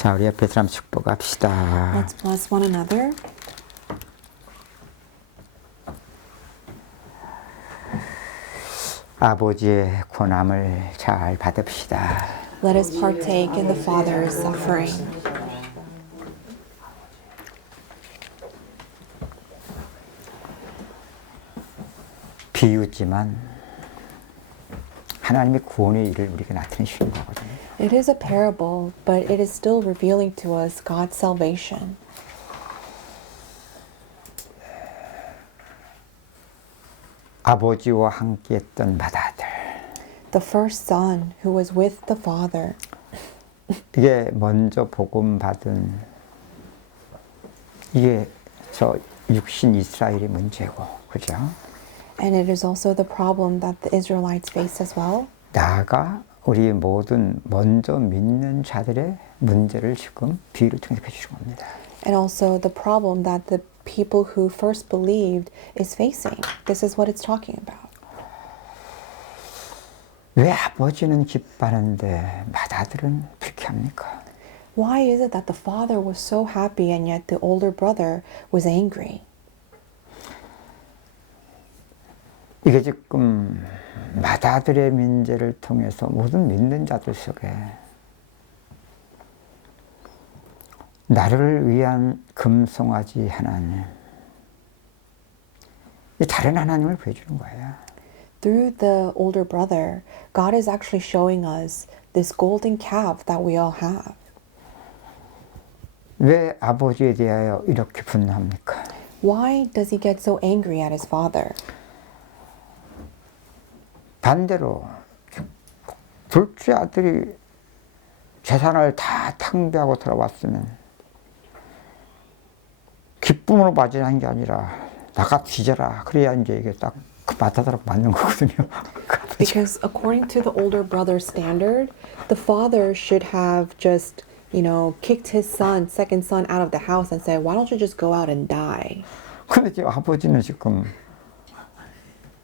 자, 우리 옆에 사람 축복합시다. Let's bless one another. 아버지의 고난을 잘 받읍시다. Let us partake in the Father's suffering. 비유지만 하나님의 구원의 일을 우리가 나타내시는 거거든요. It is a parable, but it is still revealing to us God's salvation. 아버지와 함께했던 맏아들. The first son who was with the Father. 이게 먼저 복음 받은 이게 저 육신 이스라엘의 문제고, 그죠? And it is also the problem that the Israelites face as well. 나아가 우리 모든 먼저 믿는 자들의 문제를 지금 비유를 통해서 펴주신 겁니다. And also the problem that the people who first believed is facing. This is what it's talking about. 왜 아버지는 기뻐하는데 맏아들은 불쾌합니까? Why is it that the father was so happy and yet the older brother was angry? 이게 지금 맏아들의 문제를 통해서 모든 믿는 자들 속에 나를 위한 금송아지 하나님, 이 다른 하나님을 보여주는 거예요. Through the older brother, God is actually showing us this golden calf that we all have. 왜 아버지에 대하여 이렇게 분노합니까? Why does he get so angry at his father? 반대로 둘째 아들이 재산을 다 탕비하고 돌아왔으면 기쁨으로 맞이한 게 아니라 나가 뒤져라. 그래야 이제 이게 딱 그 맏아들하고 맞는 거거든요. Because according to the older brother's standard, the father should have just, kicked his son, second son out of the house and said, why don't you just go out and die? 근데 지금 아버지는 지금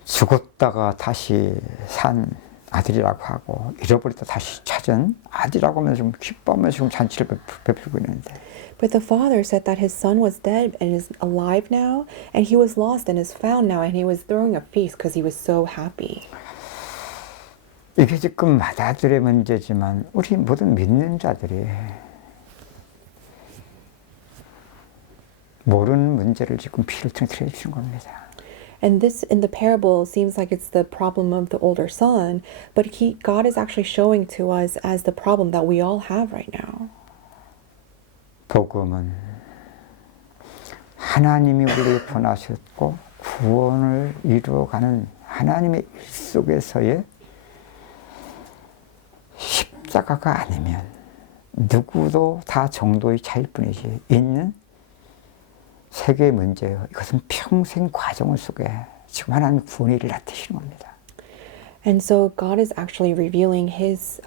죽었다가 다시 산 아들이라고 하고 잃어버렸다 다시 찾은 아들이라고 하면서 지금 기뻐하면서 지금 잔치를 베풀고 있는데 But the father said that his son was dead and is alive now, and he was lost and is found now, and he was throwing a feast because he was so happy. 이게 지금 맏아들의 문제지만 우리 모든 믿는 자들이 모르는 문제를 지금 피를 통해 들려주신 겁니다. And this in the parable seems like it's the problem of the older son, but God is actually showing to us as the problem that we all have right now. 복음은 하나님이 우리를 보내셨고 구원을 이루어가는 하나님의 일 속에서의 십자가가 아니면 누구도 다 정도의 차이일 뿐이지 있는 세계의 문제예요. 이것은 평생 과정 속에 지금 하나님 구원의 일을 나타내시는 겁니다. And so God is actually revealing his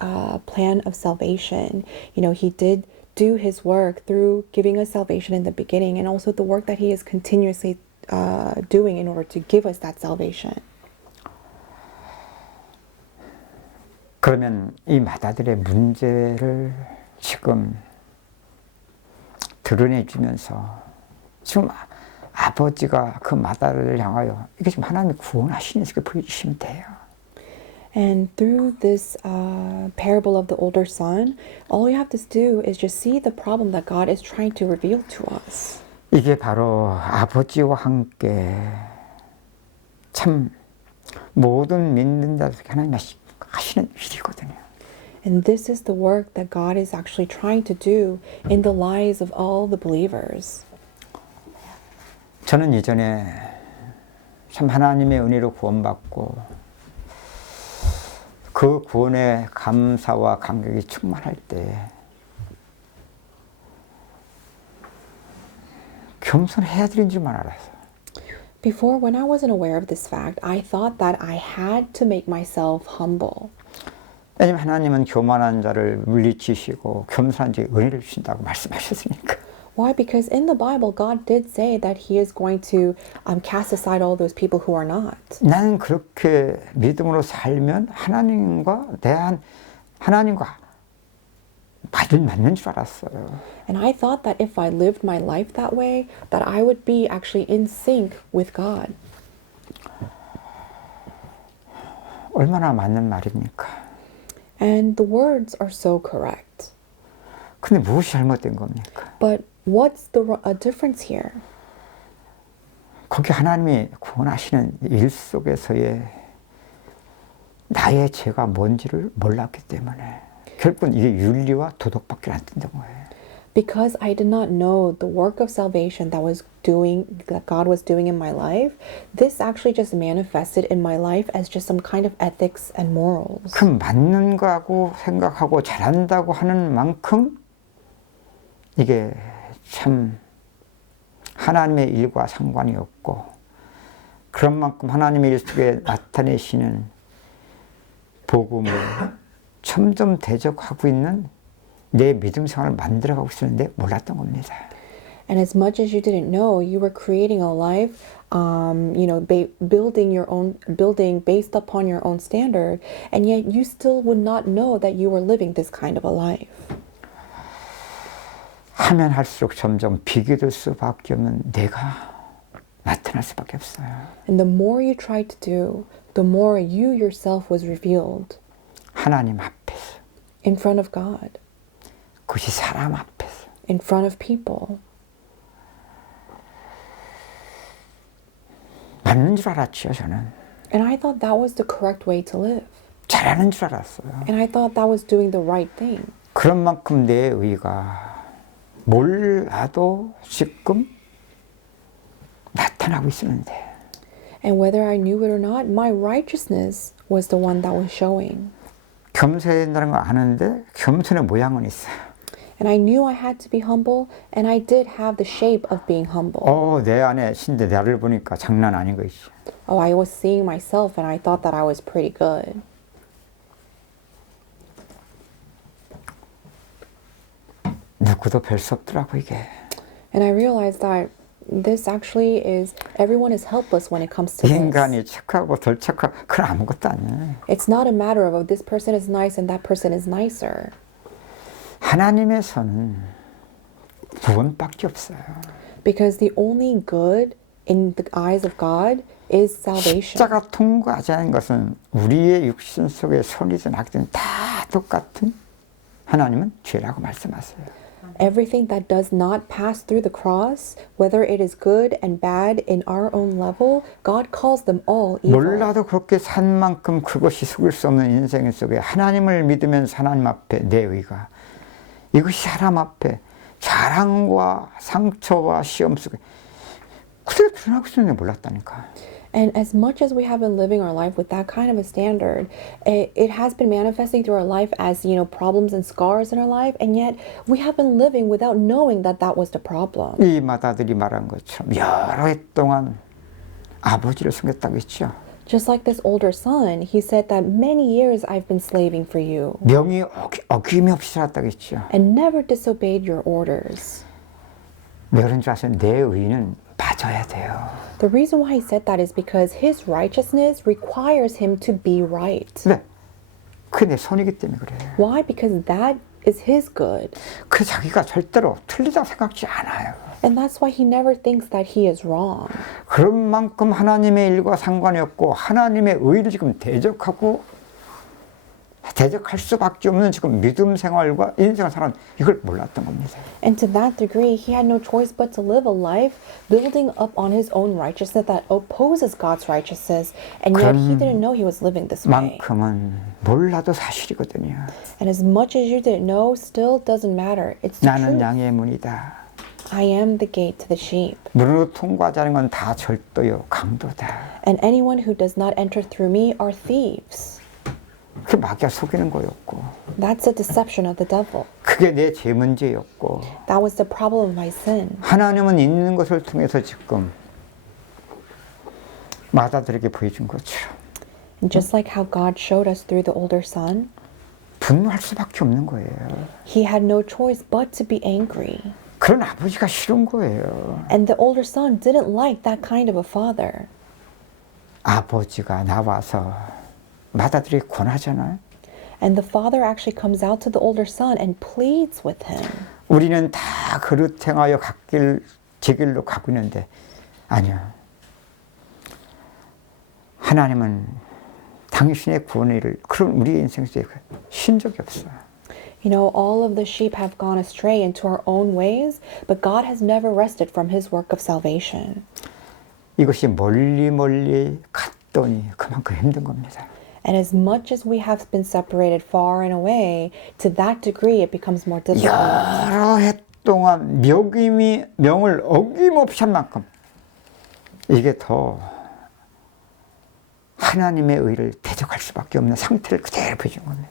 plan of salvation. He did do his work through giving us salvation in the beginning, and also the work that he is continuously doing in order to give us that salvation. 그러면 이 맏아들의 문제를 지금 드러내주면서 지금 아버지가 그 맏아들을 향하여 이게 지금 하나님이 구원하시는 것을 보여주시면 돼요. And through this parable of the older son, all you have to do is just see the problem that God is trying to reveal to us. 이게 바로 아버지와 함께 참 모든 믿는 자들에게 하나님 하시는 일이거든요. And this is the work that God is actually trying to do in the lives of all the believers. 저는 이전에 참 하나님의 은혜로 구원받고 그 구원의 감사와 감격이 충만할 때 겸손해야 되는 줄만 알았어요. Before, when I wasn't aware of this fact, I thought that I had to make myself humble. 왜냐하면 하나님은 교만한 자를 물리치시고 겸손한 자에게 은혜를 주신다고 말씀하셨으니까. Why? Because in the Bible, God did say that He is going to cast aside all those people who are not. 나는 그렇게 믿음으로 살면 하나님과 맞는 줄 알았어요. And I thought that if I lived my life that way, that I would be actually in sync with God. 얼마나 맞는 말입니까? And the words are so correct. 근데 무엇이 잘못된 겁니까? But what's the difference here? 거기 하나님이 구원하시는 일 속에서의 나의 죄가 뭔지를 몰랐기 때문에 결국은 이게 윤리와 도덕밖에 안 된다는 거예요. Because I did not know the work of salvation that God was doing in my life, this actually just manifested in my life as just some kind of ethics and morals. 그 맞는 거하고 생각하고 잘한다고 하는 만큼 이게 참 하나님의 일과 상관이 없고 그런 만큼 하나님의 일 속에 나타내시는 복음을 점점 대적하고 있는 내 믿음 생활을 만들어가고 있었는데 몰랐던 겁니다. And as much as you didn't know, you were creating a life, building based upon your own standard, and yet you still would not know that you were living this kind of a life. 하면 할수록 점점 비교될 수밖에 없는 내가 나타날 수밖에 없어요. And the more you tried to do, the more you yourself was revealed 하나님 앞에서, in front of God, 그것이 사람 앞에서. in front of people. 맞는 줄 알았죠, 저는. And I thought that was the correct way to live. 잘하는 줄 알았어요. And I thought that was doing the right thing. 그런 만큼 내 의가 몰라도 지금 나타나고 있었는데 And whether I knew it or not, my righteousness was the one that was showing. 겸손해야 된다는 거 아는데 겸손의 모양은 있어요. And I knew I had to be humble, and I did have the shape of being humble. 내 안에 신데 나를 보니까 장난 아닌 거 있죠. Oh, I was seeing myself, and I thought that I was pretty good. 누구도 별 수 없더라고 이게. And I realized that this actually is, everyone is helpless when it comes to this. 인간이 착하고 덜 착하고 그건 아무것도 아니에요. It's not a matter of, oh, this person is nice and that person is nicer. 하나님의 손은 구원밖에 없어요. Because the only good in the eyes of God is salvation. 십자가 통과하지 않은 것은 우리의 육신 속에 손이든 악든 다 똑같은 하나님은 죄라고 말씀하세요. Everything that does not pass through the cross, whether it is good and bad in our own level, God calls them all evil. 몰라도 그렇게 산 만큼 그것이 속일 수 없는 인생 속에 하나님을 믿으면서 하나님 앞에 내 의가 이것이 사람 앞에 자랑과 상처와 시험 속에 그대로 드러나고 있었는데 몰랐다니까. And as much as we have been living our life with that kind of a standard, it has been manifesting through our life as, problems and scars in our life, and yet we have been living without knowing that that was the problem. 이 마다들이 말한 것처럼 여러 해 동안 아버지를 섬겼다고 했죠. Just like this older son, he said that many years I've been slaving for you 명이 어김없이 살았다고 했죠. and never disobeyed your orders. 왜 그런 줄 아세요? 내 의는 맞아야 돼요. The reason why he said that is because his righteousness requires him to be right. 네, 그게 내 손이기 때문에 그래요. Why? Because that is his good. 그 자기가 절대로 틀리다고 생각지 않아요. And that's why he never thinks that he is wrong. 그런 만큼 하나님의 일과 상관이 없고 하나님의 의를 지금 대적할 수밖에 없는 지금 믿음 생활과 인생을 살아는 이걸 몰랐던 겁니다. And to that degree, he had no choice but to live a life building up on his own righteousness that opposes God's righteousness. And yet he didn't know he was living this way. 만큼은 몰라도 사실이거든요. And as much as you didn't know, still doesn't matter. It's the 나는 truth. 양의 문이다. I am the gate to the sheep. 문으로 통과하지 않은 건 다 절도요, 강도다. And anyone who does not enter through me are thieves. 그 마귀가 속이는 거였고 That's a deception of the devil. 그게 내 죄 문제였고 That was the problem of my sin. 하나님은 있는 것을 통해서 지금 마다들에게 보여준 것처럼 And just like how God showed us through the older son, 분노할 수밖에 없는 거예요. he had no choice but to be angry. 그런 아버지가 싫은 거예요. And the older son didn't like that kind of a father. 아버지가 나와서 마다들이 권하잖아요. And the father actually comes out to the older son and pleads with him. 우리는 다 그릇 행하여 제 길로 가고 있는데 아니요. 하나님은 당신의 구원의 일을 그런 우리의 인생 속에 쉰 적이 없어요. You know, all of the sheep have gone astray into our own ways, but God has never rested from his work of salvation. 이것이 멀리 갔더니 그만큼 힘든 겁니다. And as much as we have been separated far and away, to that degree it becomes more difficult. 여러 해 동안 명을 어김없이 한 만큼 이게 더 하나님의 의를 대적할 수밖에 없는 상태를 그대로 보여준 겁니다.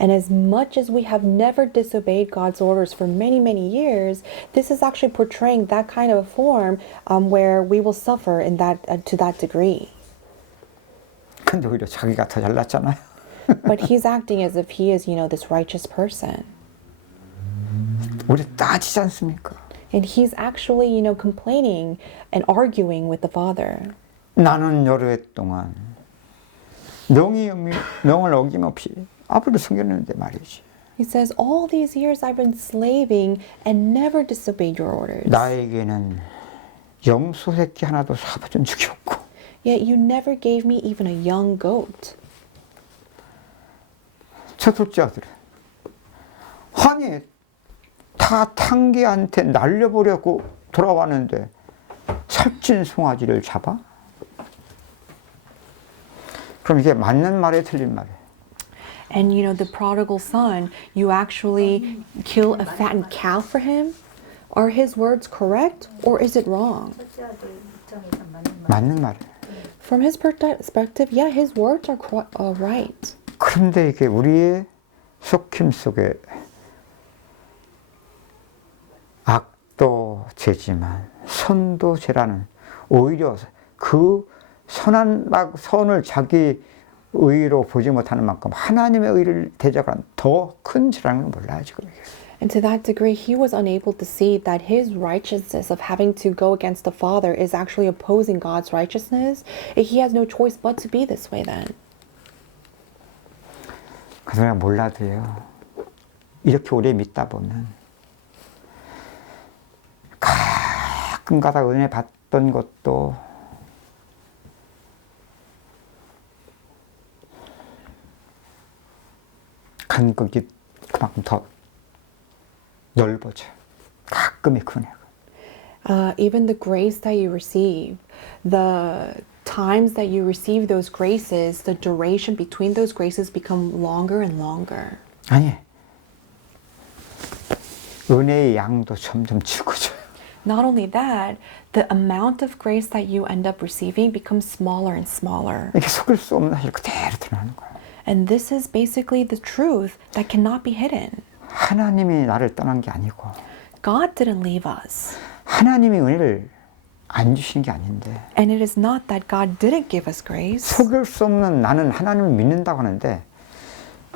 And as much as we have never disobeyed God's orders for many, many years, this is actually portraying that kind of a form where we will suffer in that to that degree. 근데 오히려 자기가 더 잘났잖아요. But he's acting as if he is, you know, this righteous person. 우리 따지지 않습니까? And he's actually, you know, complaining and arguing with the father. 나는 여러 해 동안 명을 어김없이 아버지를 섬겼는데 말이지. He says, all these years I've been slaving and never disobeyed your orders. 나에게는 염소 새끼 하나도 사봐준 적이 없고 Yet you never gave me even a young goat. 저 둘째 아들은 아니 다 탕기한테 날려보려고 돌아왔는데 살찐 송아지를 잡아? 그럼 이게 맞는 말에 틀린 말이에요. And you know, the prodigal son, you actually kill a fattened cow for him? Are his words correct or is it wrong? 맞는 말이에요. From his perspective, yeah, his words are right. 그런데 이게 우리의 속힘 속에 악도 죄지만 선도 죄라는 오히려 그 선을 자기 의로 보지 못하는 만큼 하나님의 의를 대적하는 더 큰 죄라는 걸 몰라요 지금. And to that degree, he was unable to see that his righteousness of having to go against the Father is actually opposing God's righteousness. He has no choice but to be this way then. 그래서 내가 몰라도요. 이렇게 오래 믿다 보면 가끔가다 은혜 받던 것도 간극이 그만큼 더 넓어져. 가끔의 그 은혜가. Even the grace that you receive, the times that you receive those graces, the duration between those graces become longer and longer. 아니, 은혜의 양도 점점 죽어져요. Not only that, the amount of grace that you end up receiving becomes smaller and smaller. 이게 속일 수 없는 사실 그대로 드러나는 거예요. And this is basically the truth that cannot be hidden. 하나님이 나를 떠난 게 아니고 God didn't leave us. 하나님이 은혜를 안 주신 게 아닌데 And it is not that God didn't give us grace. 속일 수 없는 나는 하나님을 믿는다고 하는데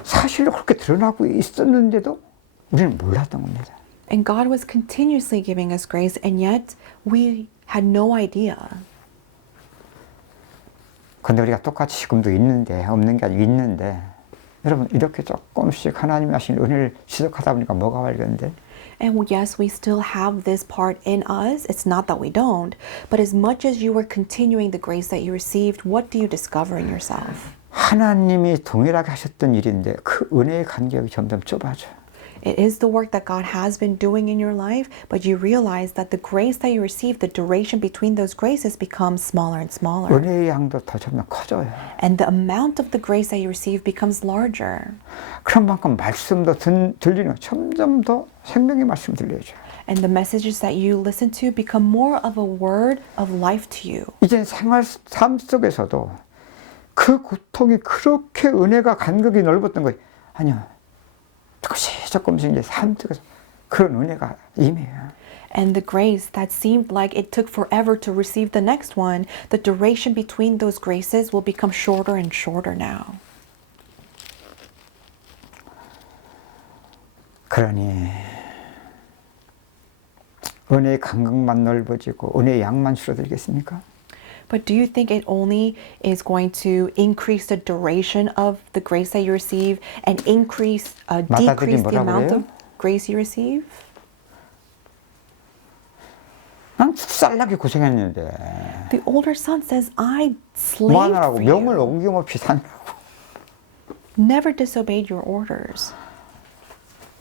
사실로 그렇게 드러나고 있었는데도 우리는 몰랐던 겁니다. And God was continuously giving us grace, and yet we had no idea. 근데 우리가 똑같이 지금도 있는데 없는 게 아니고 있는데 여러분 이렇게 조금씩 하나님이 하신 은혜를 지속하다 보니까 뭐가 발견돼? And yes, we still have this part in us. It's not that we don't. But as much as you were continuing the grace that you received, what do you discover in yourself? 하나님이 동일하게 하셨던 일인데 그 은혜의 간격이 점점 좁아져. It is the work that God has been doing in your life, but you realize that the grace that you receive, the duration between those graces becomes smaller and smaller. 은혜의 양도 더 점점 커져요. And the amount of the grace that you receive becomes larger. 그런 만큼 말씀도 들리는 점점 더 생명의 말씀이 들려줘요. And the messages that you listen to become more of a word of life to you. 이제 삶 속에서도 그 고통이 그렇게 은혜가 간격이 넓었던 거예요. 아니요. 조금씩 이제 삶 속에서 그런 은혜가 임해요. And the grace that seemed like it took forever to receive the next one, the duration between those graces will become shorter and shorter now. 그러니 은혜의 간격만 넓어지고 은혜의 양만 줄어들겠습니까? But do you think it only is going to increase the duration of the grace that you receive and decrease the 뭐라 amount 그래요? of grace you receive? 난 쌀나게 고생했는데 The older son says, I 뭐 slaved 하느라고 for 명을 you, 옮김없이 사느라고. never disobeyed your orders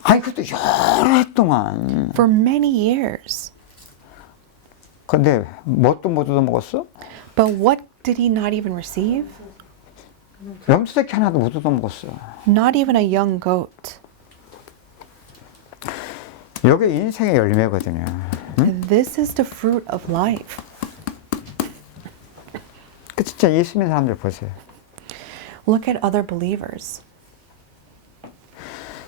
아니 그것도 여러 해 동안. for many years. 근데 뭣도 못 얻어먹었어? But what did he not even receive? 염소새끼 하나도 못 얻어먹었어. Not even a young goat. 이게 인생의 열매거든요. And this is the fruit of life. 그 진짜 예수 믿는 사람들 보세요. Look at other believers.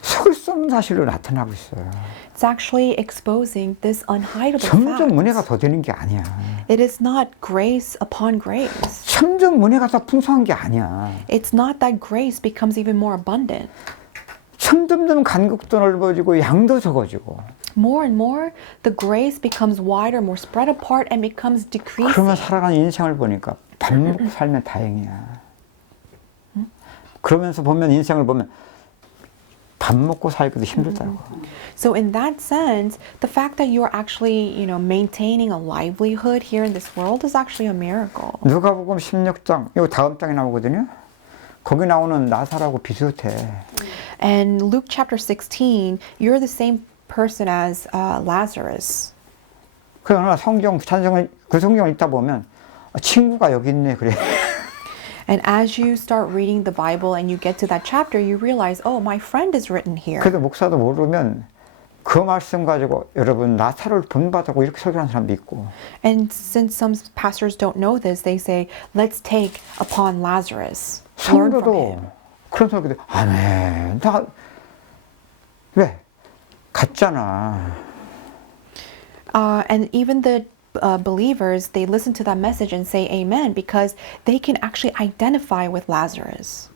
속을 수 없는 사실로 나타나고 있어요. It's actually exposing this unhideable 점점 은혜가 fact. 더 되는 게 아니야. It is not grace upon grace. 점점 은혜가 더 풍성한 게 아니야. It's not that grace becomes even more abundant. 점점 간격도 넓어지고 양도 적어지고. More and more, the grace becomes wider, more spread apart, and becomes decreasing. 그러면 살아가는 인생을 보니까 밥 먹고 살면 다행이야. 그러면서 보면 인생을 보면 밥 먹고 살기도 힘들다고. So in that sense, the fact that you are actually, maintaining a livelihood here in this world is actually a miracle. 누가복음 16장, 이거 다음 장에 나오거든요. 거기 나오는 나사로하고 비슷해. And Luke chapter 16, you're the same person as Lazarus. 그러나 그 성경을 읽다 보면 친구가 여기 있네 그래. And as you start reading the Bible and you get to that chapter, you realize, oh, my friend is written here. 그래도 목사도 모르면 그 말씀 가지고 여러분 나사로를 본받았고 이렇게 설교하는 사람도 있고. And since some pastors don't know this, they say, let's take upon Lazarus. Learn from him. 성도도 그런 설교도 아멘. 다 왜? 같잖아. And even the believers, they listen to that message and say amen because they can actually identify with Lazarus.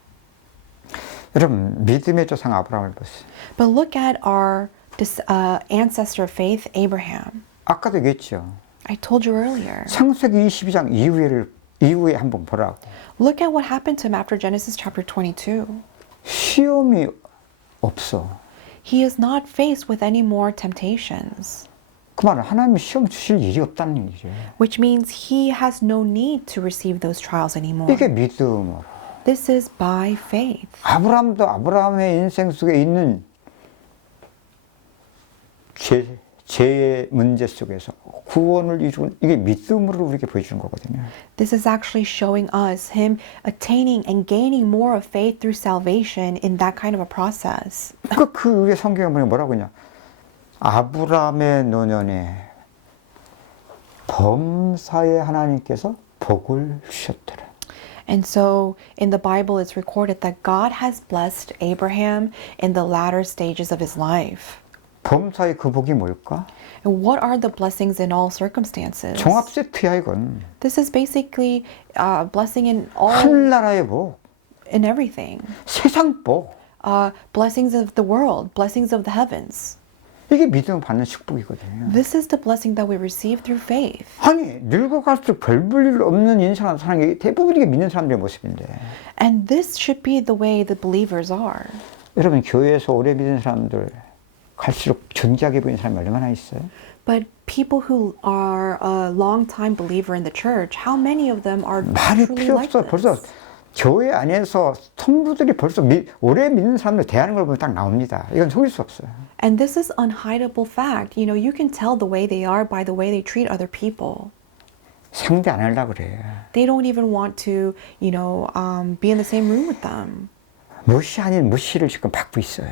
여러분 믿음의 조상 아브라함을 보세요. But look at our ancestor of faith, Abraham. 아까도 얘기했죠. I told you earlier. 창세기 22장 이후에 한번 보라고. Look at what happened to him after Genesis chapter 22. 시험이 없어. He is not faced with any more temptations, 그 말은 하나님이 시험 주실 일이 없다는 얘기죠. which means he has no need to receive those trials anymore. 이게 믿음으로. This is by faith. 아브라함도 아브라함의 인생 속에 있는 죄의 문제 속에서 구원을 이룬 이게 믿음으로 우리에게 보여주는 거거든요. This is actually showing us him attaining and gaining more of faith through salvation in that kind of a process. 그 위에 성경에 보면 뭐라고 하냐? 아브라함의 노년에 범사에 하나님께서 복을 주셨더라. And so in the Bible it's recorded that God has blessed Abraham in the latter stages of his life. 범사의 그 복이 뭘까? And what are the blessings in all circumstances? 종합 세트야 이건. This is basically blessing in all, 하늘나라의 복, in everything. 세상 복. Blessings of the world, blessings of the heavens. 이게 믿음 받는 축복이거든요. This is the blessing that we receive through faith. 아니 늙어갈수록 별 볼 일 없는 인생을 사는 게 대부분 이게 믿는 사람들의 모습인데. And this should be the way the believers are. 여러분 교회에서 오래 믿는 사람들 갈수록 존재하게 보이는 사람이 얼마나 있어요? But people who are a long-time believer in the church, how many of them are 말이 truly 필요 like 없어. 벌써 this? 교회 안에서 성도들이 벌써 오래 믿는 사람들 대하는 걸 보면 딱 나옵니다. 이건 속일 수 없어요. And this is unhideable fact. You can tell the way they are by the way they treat other people. 상대 안 하려고 그래. They don't even want to, be in the same room with them. 무시 아닌 무시를 지금 받고 있어요.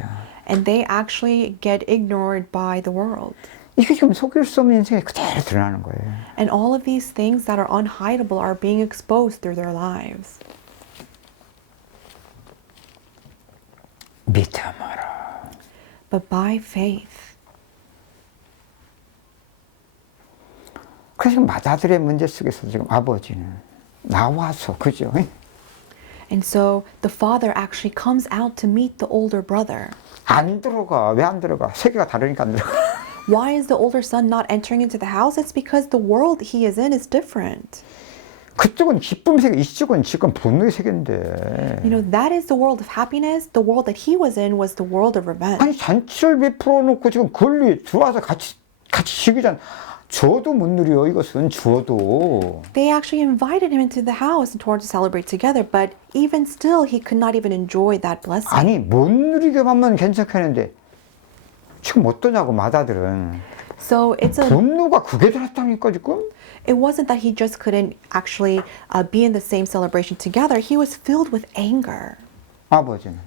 And they actually get ignored by the world. 이게 지금 속일 수 없는 인생이 그대로 드러나는 거예요. And all of these things that are unhideable are being exposed through their lives. 믿음으로. But by faith. 그래서 지금 맏아들의 문제 속에서 지금 아버지는 나와서 그죠? And so the father actually comes out to meet the older brother. 안 들어가. 왜 안 들어가? 세계가 다르니까 안 들어가. Why is the older son not entering into the house? It's because the world he is in is different. 그쪽은 기쁨 세계, 이쪽은 지금 분노의 세계인데. You know, that is the world of happiness. The world that he was in was the world of revenge. 아니 잔치를 베풀어 놓고 지금 권리 들어와서 같이 즐기자. 주어도 못 누려 이것은 주어도. They actually invited him into the house and told to celebrate together, but even still, he could not even enjoy that blessing. 아니 못 누리게 하면 괜찮겠는데 지금 어떠냐고 마다들은. So 분노가 극에 달했다니까 지금. it wasn't that he just couldn't actually be in the same celebration together. He was filled with anger. 아버지는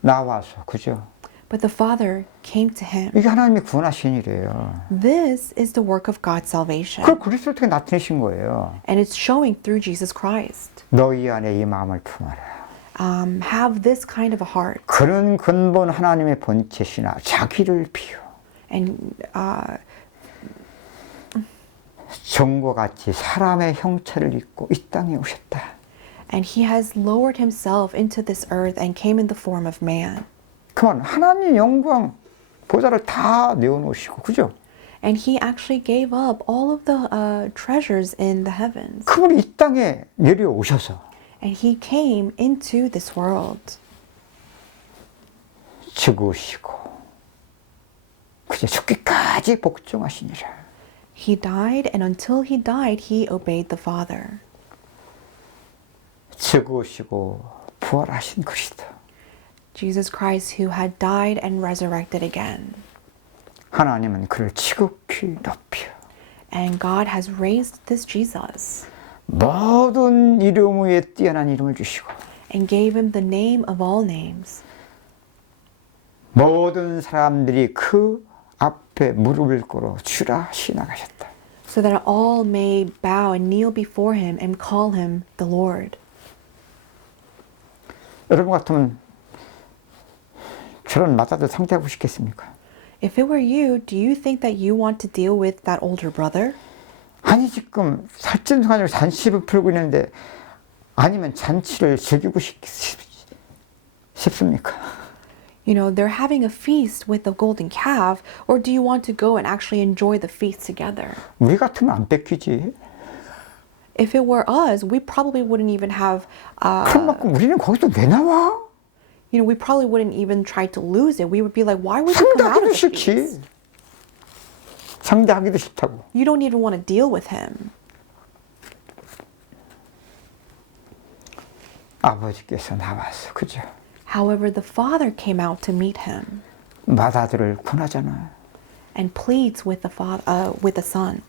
나와서 그죠? But the Father came to him. 이게 하나님의 구원하신 일이에요. This is the work of God's salvation. 그걸 그리스도를 통해 나타내신 거예요. And it's showing through Jesus Christ. 너희 안에 이 마음을 품어라. Have this kind of a heart. 그런 근본 하나님의 본체시나 자기를 비워 And 종과 같이 사람의 형체를 입고 이 땅에 오셨다. and he has lowered himself into this earth and came in the form of man. 그만 하나님 영광 보좌를 다 내어놓으시고 그죠? And he actually gave up all of the treasures in the heavens. 그분이 이 땅에 내려오셔서 And he came into this world. 죽으시고 그저 죽기까지 복종하시니라. He died, and until he died, he obeyed the Father. 죽으시고 부활하신 그리스도. Jesus Christ, who had died and resurrected again. 하나님은 그를 지극히 높여 And God has raised this Jesus 모든 이름 위에 뛰어난 이름을 주시고 and gave him the name of all names, 모든 사람들이 그 앞에 무릎을 꿇어 주라 시나가셨다. so that all may bow and kneel before him and call him the Lord. 여러분 같으면 저런 마다들 상대하고 싶겠습니까? If it were you, do you think that you want to deal with that older brother? 아니 지금 살찐순간으로 잔치를 풀고 있는데 아니면 잔치를 즐기고 싶습니까? You know, they're having a feast with the golden calf, or do you want to go and actually enjoy the feast together? 우리 같으면 안 뺏기지. If it were us, we probably wouldn't even have, 그럼 맞고 우리는 거기서 왜 나와? you know, we probably wouldn't even try to lose it. We would be like, why would you come out 상대하기도 of the feast? 싫지. 상대하기도 싫다고. You don't even want to deal with him. 아버지께서 나와서 그죠? However, the Father came out to meet him 마다들을 권하잖아. and pleads with with the Son.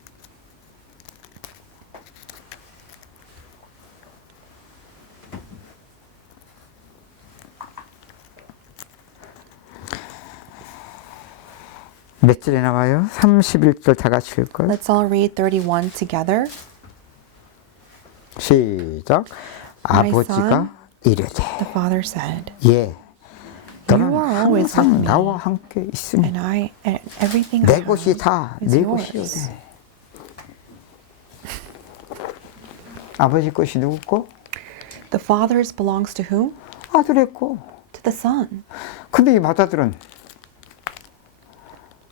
몇 절에 나와요? 31절 다 같이 읽을걸? Let's all read 31 together. 시작. My 아버지가 son, 이르되 The Father said, 예 너는 You are always with 항상 me, 나와 함께 있으니 and everything I 내 have 것이 다 is 내 yours. 것이오되. 아버지 것이 누구 거? The Father's belongs to whom? 아들의 거. To the Son. 근데 이 마다들은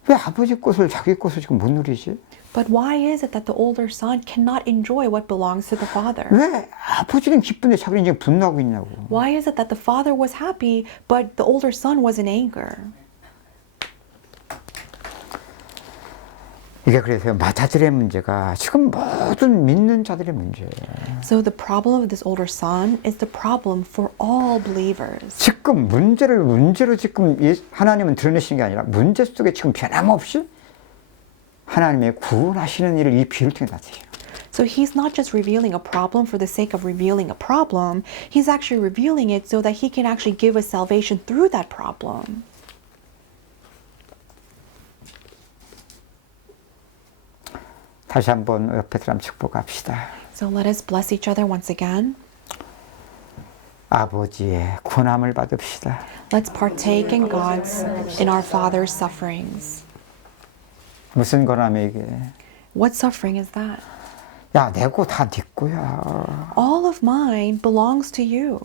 왜 아버지 것을 자기 것을 지금 못 누리지? But why is it that the older son cannot enjoy what belongs to the father? 왜 아버지는 기쁜데 자기는 지금 분노하고 있냐고. Why is it that the father was happy, but the older son was in anger? 이게 그래서 마다들의 문제가 지금 모든 믿는 자들의 문제예요. So the problem of this older son is the problem for all believers. 지금 문제로 지금 하나님은 드러내시는 게 아니라 문제 속에 지금 변함없이 하나님의 구원하시는 일을 이 비유를 통해 나타내요. So he's not just revealing a problem for the sake of revealing a problem. He's actually revealing it so that he can actually give us salvation through that problem. 다시 한번 옆에 사람 축복합시다. So let us bless each other once again. 아버지의 권함을 받읍시다. Let's partake in in our Father's sufferings. 무슨 권함이 이게? What suffering is that? 야, 내 거 다 네 거야. All of mine belongs to you.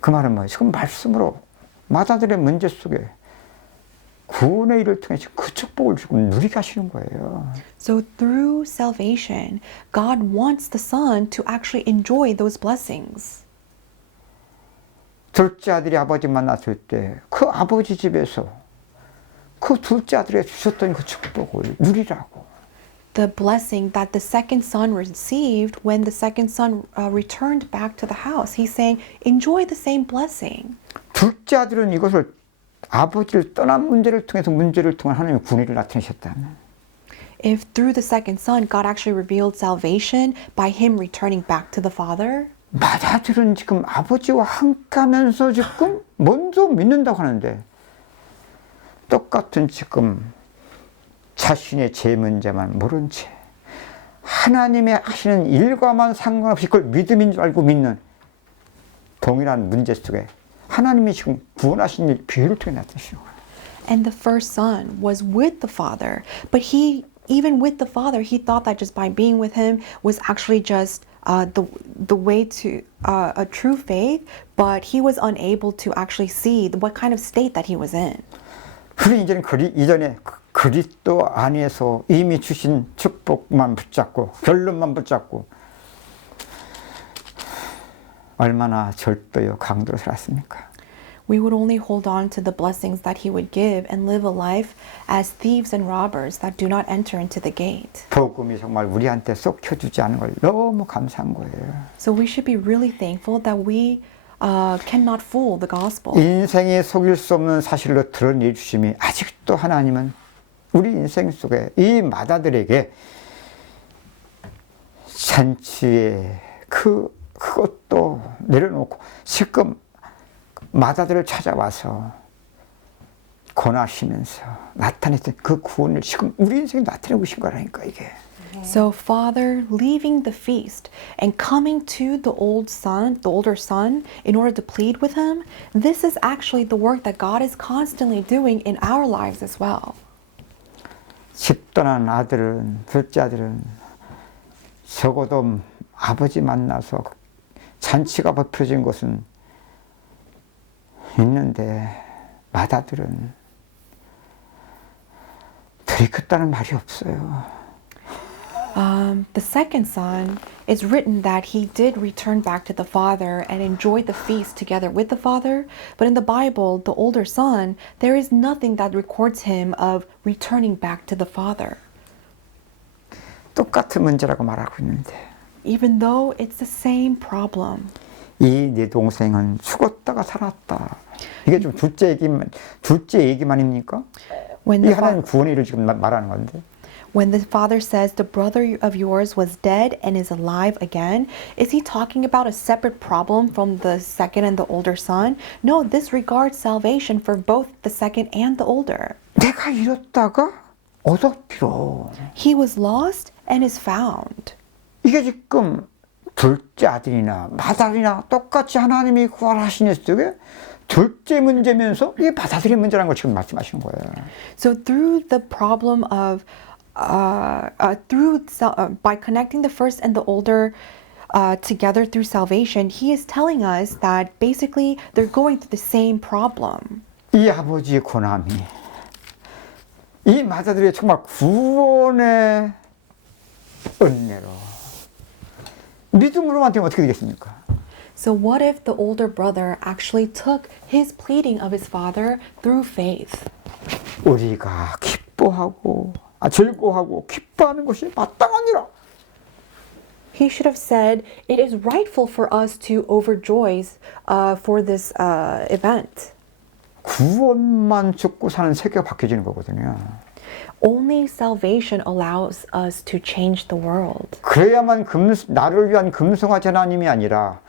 그 말은 뭐예요? 지금 말씀으로 마다들의 문제 속에 구원의 일을 통해 지금 그 축복을 지금 누리게 하시는 거예요. So through salvation, God wants the Son to actually enjoy those blessings. 둘째 아들이 아버지 만났을 때 그 아버지 집에서 그 둘째 아들에게 주셨던 그 축복을 누리라고. The blessing that the second son received when the second son returned back to the house. He's saying, enjoy the same blessing. 둘째 아들은 이것을 아버지를 떠난 문제를 통해서 문제를 통해 하나님의 군의를 나타내셨다면, If through the second son, God actually revealed salvation by him returning back to the Father, 맏아들은 지금 아버지와 함께하면서 지금 먼저 믿는다고 하는데 똑같은 지금 자신의 죄 문제만 모른 채 하나님의 하시는 일과만 상관없이 그걸 믿음인 줄 알고 믿는 동일한 문제 속에 하나님이 지금 구원하신 일 비유를 통해 나타내시는 거예요. and the first son was with the Father, but even with the Father, he thought that just by being with him was actually just the way to a true faith, but he was unable to actually see what kind of state that he was in. 우리 이제는 이전에 그리스도 안에서 이미 주신 축복만 붙잡고 결론만 붙잡고 얼마나 절도요 강도로 살았습니까? We would only hold on to the blessings that he would give and live a life as thieves and robbers that do not enter into the gate. 복음이 정말 우리한테 쏙혀주지 않은 걸 너무 감사한 거예요. So we should be really thankful that we cannot fool the gospel. 인생이 속일 수 없는 사실로 드러내 주심이 아직도 하나님은 우리 인생 속에 이 맏아들에게 잔치에 그것도 내려놓고 지금 맏아들을 찾아와서 권하시면서 나타냈던 그 구원을 지금 우리 인생에 나타내고 계신 거라니까 이게. So Father leaving the feast and coming to the older son, in order to plead with him, this is actually the work that God is constantly doing in our lives as well. 집 떠난 아들은, 둘째 아들은 적어도 아버지 만나서 잔치가 베풀어진 것은 있는데 맏아들은 들이켰다는 말이 없어요. The second son, it's written that he did return back to the father and enjoyed the feast together with the father. But in the Bible, the older son, there is nothing that records him of returning back to the father. 똑같은 문제라고 말하고 있는데 Even though it's the same problem. 이 내 동생은 죽었다가 살았다. 이게 좀 둘째 얘기만입니까? When 이 the, 하나님 구원의 일을 지금 말하는 건데. when the father says the brother of yours was dead and is alive again, is he talking about a separate problem from the second and the older son? No, this regards salvation for both the second and the older. 내가 잃었다가 얻었기로. He was lost and is found. 이게 지금 둘째 아들이나 맏아들이나 똑같이 하나님이 구원하신 속에 둘째 문제면서 이게 맏아들의 문제라는 걸 지금 말씀하시는 거예요. So through the problem of by connecting the first and the older together through salvation, he is telling us that basically they're going through the same problem. 이 아버지의 권함이 이 맏아들의 정말 구원의 은혜로 믿음으로만 되면 어떻게 되겠습니까? So what if the older brother actually took his pleading of his father through faith? 우리가 기뻐하고 즐거워하고 기뻐하는 것이 마땅하니라. He should have said, it is rightful for us to overjoy for this event. 구원만 죽고 사는 세계가 바뀌어지는 거거든요. Only salvation allows us to change the world. 그래야만 나를 위한 금송아지 하나님이 아니라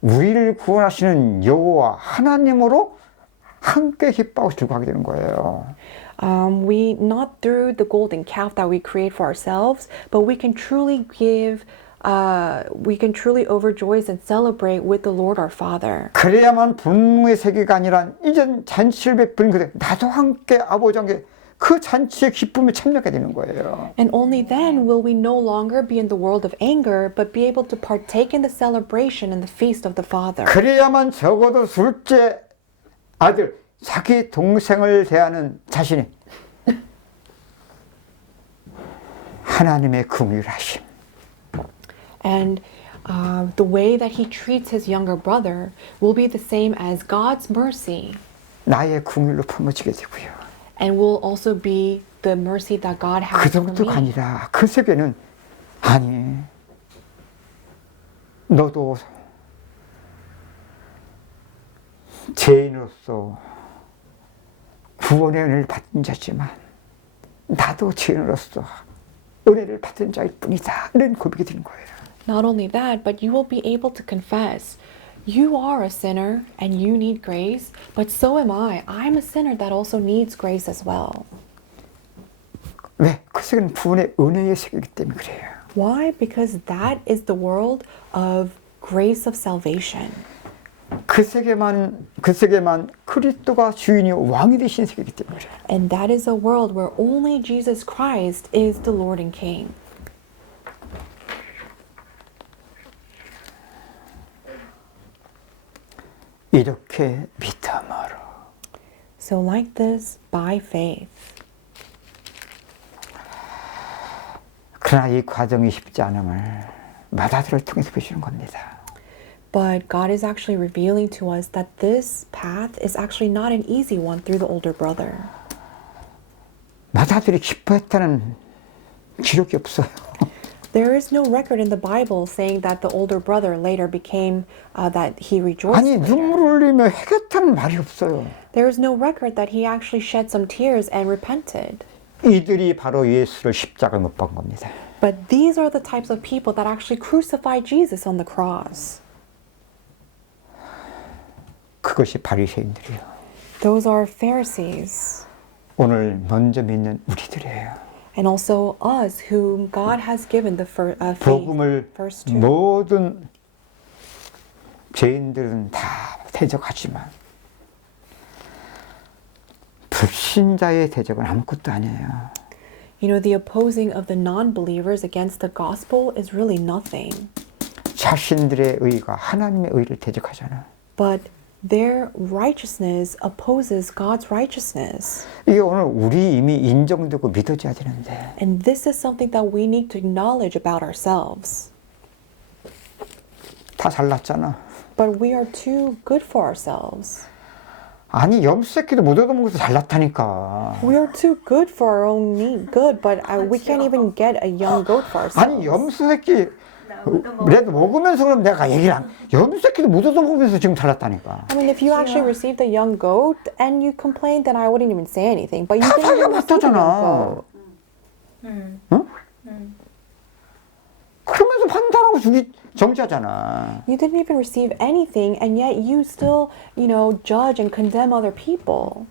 우리를 구원하시는 여호와 하나님으로 함께 기뻐하고 즐거워하게 되는 거예요. We not through the golden calf that we create for ourselves, but we can truly overjoy and celebrate with the Lord our Father. 그래야만 분노의 세계가 아니라 이젠 잔치를 베푸는 그대 나도 함께 아버지와 함께 그 잔치의 기쁨에 참여하게 되는 거예요. And only then will we no longer be in the world of anger, but be able to partake in the celebration and the feast of the Father. 그래야만 적어도 둘째 아들 자기 동생을 대하는 자신이 하나님의 긍휼하심. And the way that he treats his younger brother will be the same as God's mercy 나의 긍휼로 품어지게 되고요. and will also be the mercy that God 그 has for 정도가 me. 아니라 그 세계는 아니 너도 죄인으로서 구원의 은혜를 받은 자지만 나도 죄인으로서 은혜를 받은 자일 뿐이다. 이런 고백이 되는 거예요. Not only that, but you will be able to confess, you are a sinner and you need grace, but so am I. I'm a sinner that also needs grace as well. 왜? 그 세계는 구원의 은혜의 세계이기 때문에 그래요. Why? Because that is the world of grace of salvation. 그 세계만 그리스도가 주인이요 왕이 되신 세계이기 때문에 그래요. And that is a world where only Jesus Christ is the Lord and King. 이렇게 믿음으로 So like this, by faith. 그러나 이 과정이 쉽지 않음을 마다들을 통해서 보시는 겁니다. But God is actually revealing to us that this path is actually not an easy one through the older brother. 마다들이 기뻐했다는 기록이 없어요. There is no record in the Bible saying that the older brother later became, that he rejoiced 아니 later. 눈물을 흘리며 해겼다는 말이 없어요. There is no record that he actually shed some tears and repented. 이들이 바로 예수를 십자가에 못 박은 겁니다. But these are the types of people that actually crucified Jesus on the cross. 그것이 바리새인들이에요. Those are Pharisees. 오늘 먼저 믿는 우리들이에요. And also us, whom God has given the faith 복음을 first to. 모든 죄인들은 다 대적하지만 불신자의 대적은 아무것도 아니에요. You know, the opposing of the non-believers against the gospel is really nothing. 자신들의 의가 하나님의 의를 대적하잖아요. But their righteousness opposes God's righteousness. 이게 오늘 우리 이미 인정되고 믿어져야 되는데 And this is something that we need to acknowledge about ourselves. 다 잘났잖아. But we are too good for ourselves. 아니 염소새끼도 못 얻어먹어서 잘났다니까. We are too good for our own need, good, but we can't even get a young goat for ourselves. 아니 염소새끼 그래도 먹으면서 그럼 내가 얘기를 안 염소새끼도 못 얻어먹으면서 지금 잘났다니까. I mean, if you actually received a young goat and you complained, then I wouldn't even say anything. But you 다 didn't 자기가 even receive a young 맞다잖아. goat. 응? 그러면서 판단하고 주기 정지하잖아. You didn't even receive anything, and yet you still, you know, judge and condemn other people.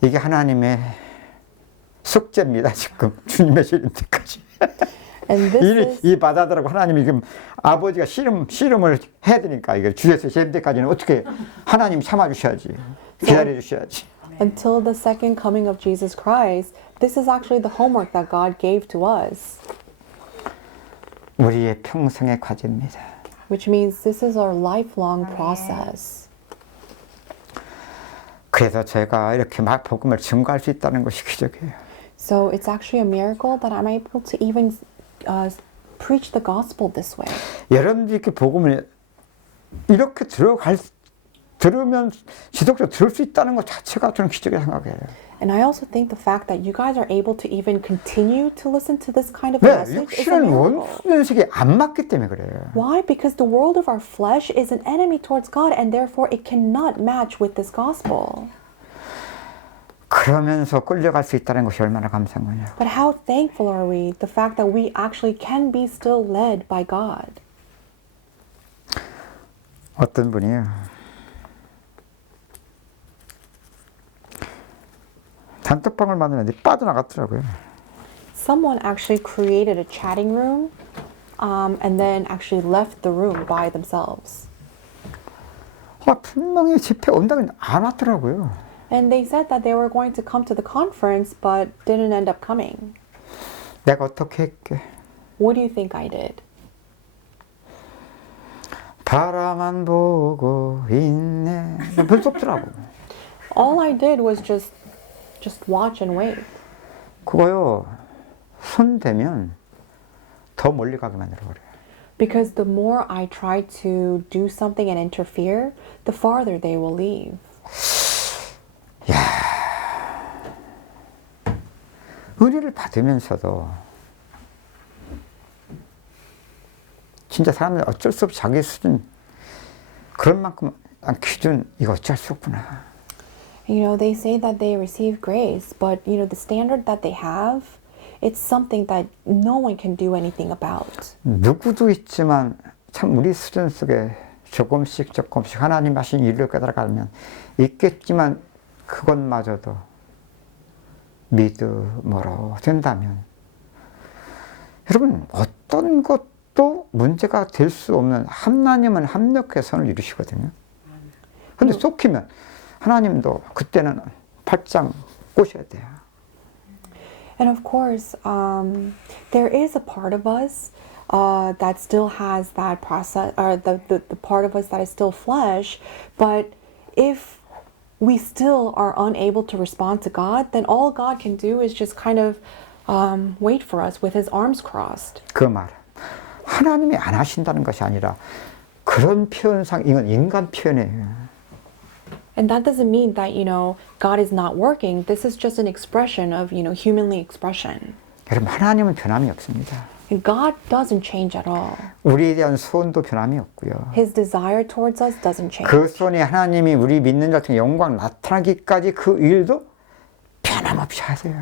이게 하나님의 숙제입니다. 지금 주님의 재림 때까지. And this is 이 바다들하고 하나님이 지금 아버지가 씨름을 해야 되니까 이게 주에서 재림 때까지는 어떻게 하나님이 참아주셔야지, 기다려주셔야지. until the second coming of Jesus Christ. This is actually the homework that God gave to us, 우리의 평생의 과제입니다. which means this is our lifelong process. 그래서 제가 이렇게 막 복음을 증거할 수 있다는 것이 기적이에요. So it's actually a miracle that I'm able to even preach the gospel this way. 여러분들이 이렇게 복음을 이렇게 들으면 지속적으로 들을 수 있다는 것 자체가 저는 기적이라고 생각해요. And I also think the fact that you guys are able to even continue to listen to this kind of 네, message is a 육신은 miracle. 원수연식이 안 맞기 때문에 그래요. Why? Because the world of our flesh is an enemy towards God, and therefore it cannot match with this gospel. 그러면서 끌려갈 수 있다는 것이 얼마나 감사한 거냐. But how thankful are we the fact that we actually can be still led by God? 어떤 분이요. 단톡방을 만드는데 빠져나갔더라고요. Someone actually created a chatting room and then actually left the room by themselves. 분명히 집회 온다고 안 왔더라고요. And they said that they were going to come to the conference but didn't end up coming. 내가 어떻게 할게. What do you think I did? 바라만 보고 있네. 별수 없더라고. All I did was just watch and wait. 그거요, 손 대면 더 멀리 가게 만들어버려요. Because the more I try to do something and interfere, the farther they will leave. 은혜를 받으면서도 진짜 사람들이 어쩔 수 없이 자기 수준 그런 만큼 기준 이거 어쩔 수 없구나. You know, they say that they receive grace, but you know, the standard that they have, it's something that no one can do anything about. 누구도 있지만 참 우리 수준 속에 조금씩 하나님 하신 일을 깨달아가면 있겠지만 그것마저도 믿음으로 된다면 여러분 어떤 것도 문제가 될 수 없는 하나님은 합력의 선을 이루시거든요. 근데 쏟기면 하나님도 그때는 팔짱 꼬셔야 돼요. And of course, there is a part of us that still has that process, or the part of us that is still flesh. But if we still are unable to respond to God, then all God can do is just kind of wait for us with his arms crossed. 그 말. 하나님이 안 하신다는 것이 아니라 그런 표현상 이건 인간 표현이에요. And that doesn't mean that, you know, God is not working. This is just an expression of, you know, humanly expression. 여러분 하나님은 변함이 없습니다. And God doesn't change at all. 우리에 대한 소원도 변함이 없고요. His desire towards us doesn't change. 그 소원이 하나님이 우리 믿는 자 같은 영광 나타나기까지 그 일도 변함없이 하세요.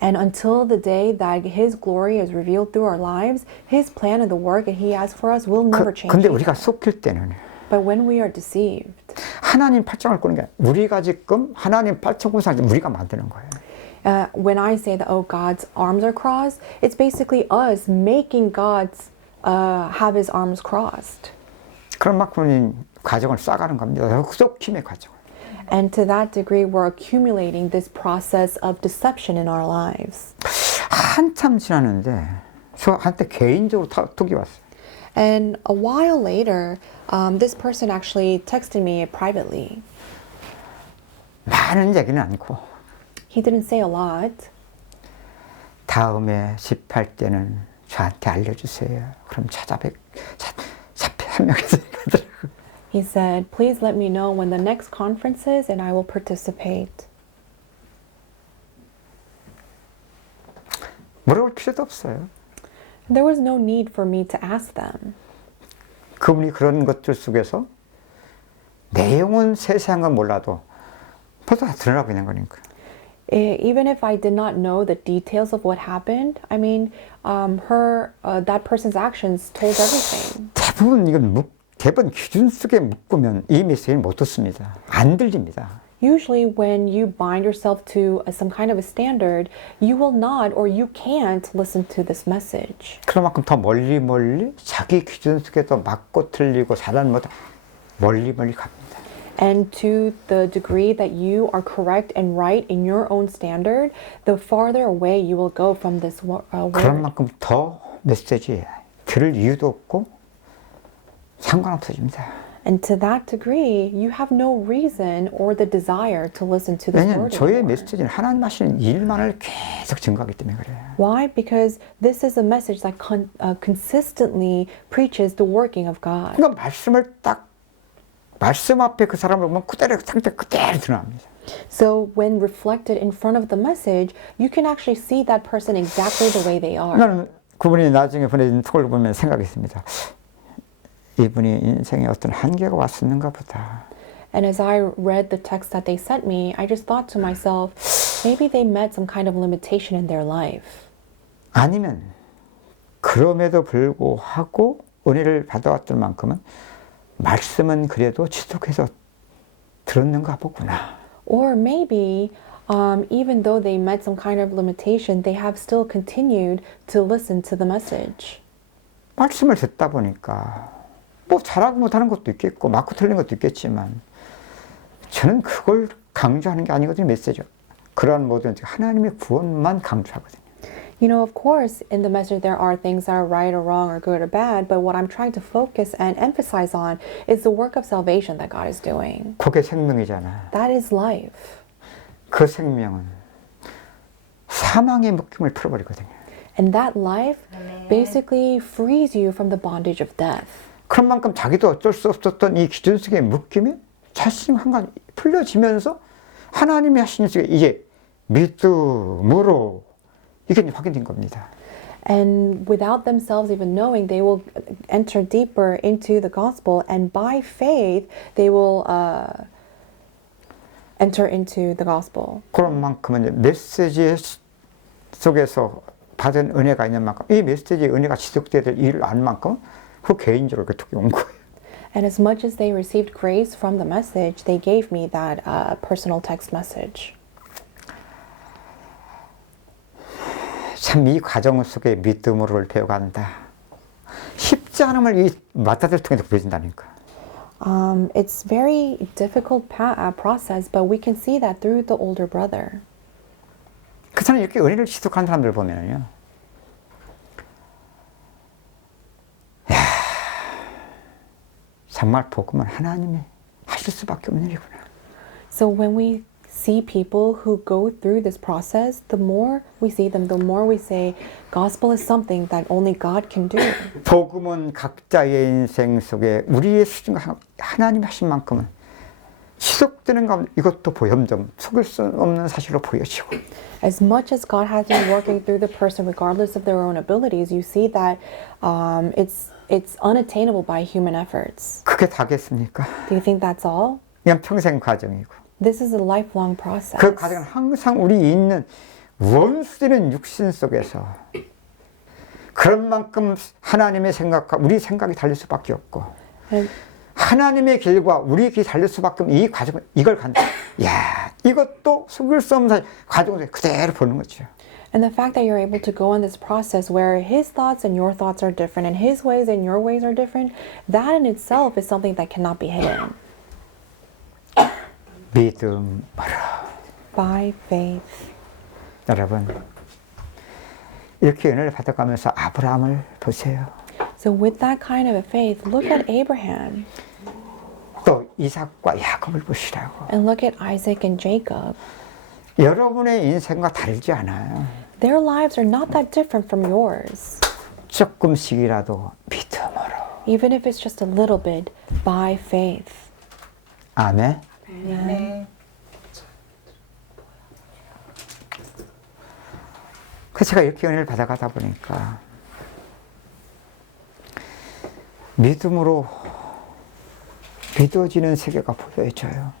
And until the day that His glory is revealed through our lives, His plan and the work that He has for us will never change. 근데 우리가 속힐 때는 But when we are deceived, 하나님 팔짱을 끄는 게 아니라 우리가 지금 하나님 팔짱 꾼 사람 우리가 만드는 거예요. when I say that, oh, God's arms are crossed, it's basically us making God's have His arms crossed. 그런 만큼 과정을 쌓아가는 겁니다. 속힘의 과정. And to that degree, we're accumulating this process of deception in our lives. 한참 지났는데 저한테 개인적으로 톡이 왔어요. And a while later, this person actually texted me privately. 많은 얘기는 않고 He didn't say a lot. 다음에 집할 때는 저한테 알려주세요. 그럼 한 명에서 가더라고요. He said, please let me know when the next conference is and I will participate. 물어볼 필요도 없어요. There was no need for me to ask them. 그분이 그런 것들 속에서 내용은 세세한 건 몰라도 벌써 다 드러나고 있는 거니까. Even if I did not know the details of what happened, I mean, that person's actions told everything. 대부분 이건 대부분 기준 속에 묶으면 이 메시지를 못 듣습니다. 안 들립니다. Usually when you bind yourself to some kind of a standard, you will not or you can't listen to this message. 그만큼 더 멀리 자기 기준 속에 더 맞고 틀리고 잘하는 못 멀리 갑니다. And to the degree that you are correct and right in your own standard, the farther away you will go from this 그런 word. 만큼 더 메시지 들을 이유도 없고 상관없어집니다. And to that degree, you have no reason or the desire to listen to this 왜냐하면 word 저의 anymore. 메시지는 하나님 하시는 일만을 계속 증거하기 때문에 그래요. Why? Because this is a message that consistently preaches the working of God. 그러니까 말씀 앞에 그 사람을 보면 그대로 상태 그대로 드러납니다. So when reflected in front of the message, you can actually see that person exactly the way they are. 나는 그분이 나중에 보내준 톡을 보면 생각했습니다. 이분이 인생에 어떤 한계가 왔었는가 보다. And as I read the text that they sent me, I just thought to myself, maybe they met some kind of limitation in their life. 아니면 그럼에도 불구하고 은혜를 받아왔던 만큼은 말씀은 그래도 지속해서 들었는가 보구나. Or maybe even though they met some kind of limitation, they have still continued to listen to the message. 말씀을 듣다 보니까 뭐 잘하고 못하는 것도 있겠고 맞고 틀린 것도 있겠지만 저는 그걸 강조하는 게 아니거든요. 메시지. 그러한 모든 하나님의 구원만 강조하거든요. You know, of course, in the message, there are things that are right or wrong or good or bad, but what I'm trying to focus and emphasize on is the work of salvation that God is doing. 그게 생명이잖아. That is life. 그 생명은 사망의 묶임을 풀어버리거든요. And that life basically frees you from the bondage of death. 그런 만큼 자기도 어쩔 수 없었던 이 기존성의 묶임이 자신 한간 풀려지면서 하나님이 하시는 속에 이게 믿음으로 이게 확인된 겁니다. And without themselves even knowing, they will enter deeper into the gospel, and by faith, they will enter into the gospel. 그런 만큼은 메시지 속에서 받은 은혜가 있는 만큼 이 메시지의 은혜가 지속돼야 될 일을 아는 만큼 그 개인적으로 그렇게 온 거예요. And as much as they received grace from the message, they gave me that personal text message. 참 이 과정 속에 믿음으로를 배워간다. 쉽지 않음을 이 마따들 통해서 보여준다니까. It's very difficult process, but we can see that through the older brother. 그 사람 이렇게 은혜를 지속한 사람들 보면요. 야, 정말 복음은 하나님이 하실 수밖에 없는 일이구나. So when we see people who go through this process, the more we see them, the more we say, gospel is something that only God can do. 복음은 각자의 인생 속에 우리의 수준과 하나님이 하신 만큼은 지속되는 가운데 이것도 보염점 속일 수 없는 사실로 보여지고. As much as God has been working through the person, regardless of their own abilities, you see that it's unattainable by human efforts. 그게 다겠습니까? Do you think that's all? 그냥 평생 과정이고. This is a lifelong process. 그 과정은 항상 우리 있는 원수되는 육신 속에서 그런 만큼 하나님의 생각과 우리 생각이 다를 수밖에 없고 And 하나님의 길과 우리 길이 다를 수밖에 없는 이 과정을 이걸 간다. 야, 이것도 속일 수 없는 과정을 그대로 보는 거죠. And the fact that you're able to go on this process where his thoughts and your thoughts are different and his ways and your ways are different, that in itself is something that cannot be hidden. 믿음으로. By faith. 여러분, 이렇게 은혜를 받아가면서 아브라함을 보세요. So with that kind of a faith, look at Abraham 또 이삭과 야곱을 보시라고. and look at Isaac and Jacob. 여러분의 인생과 다르지 않아요. Their lives are not that different from yours. 조금씩이라도 믿음으로. Even if it's just a little bit, by faith. 아멘. Amen. 그래서 제가 이렇게 은혜를 받아가다 보니까 믿음으로 믿어지는 세계가 보여져요.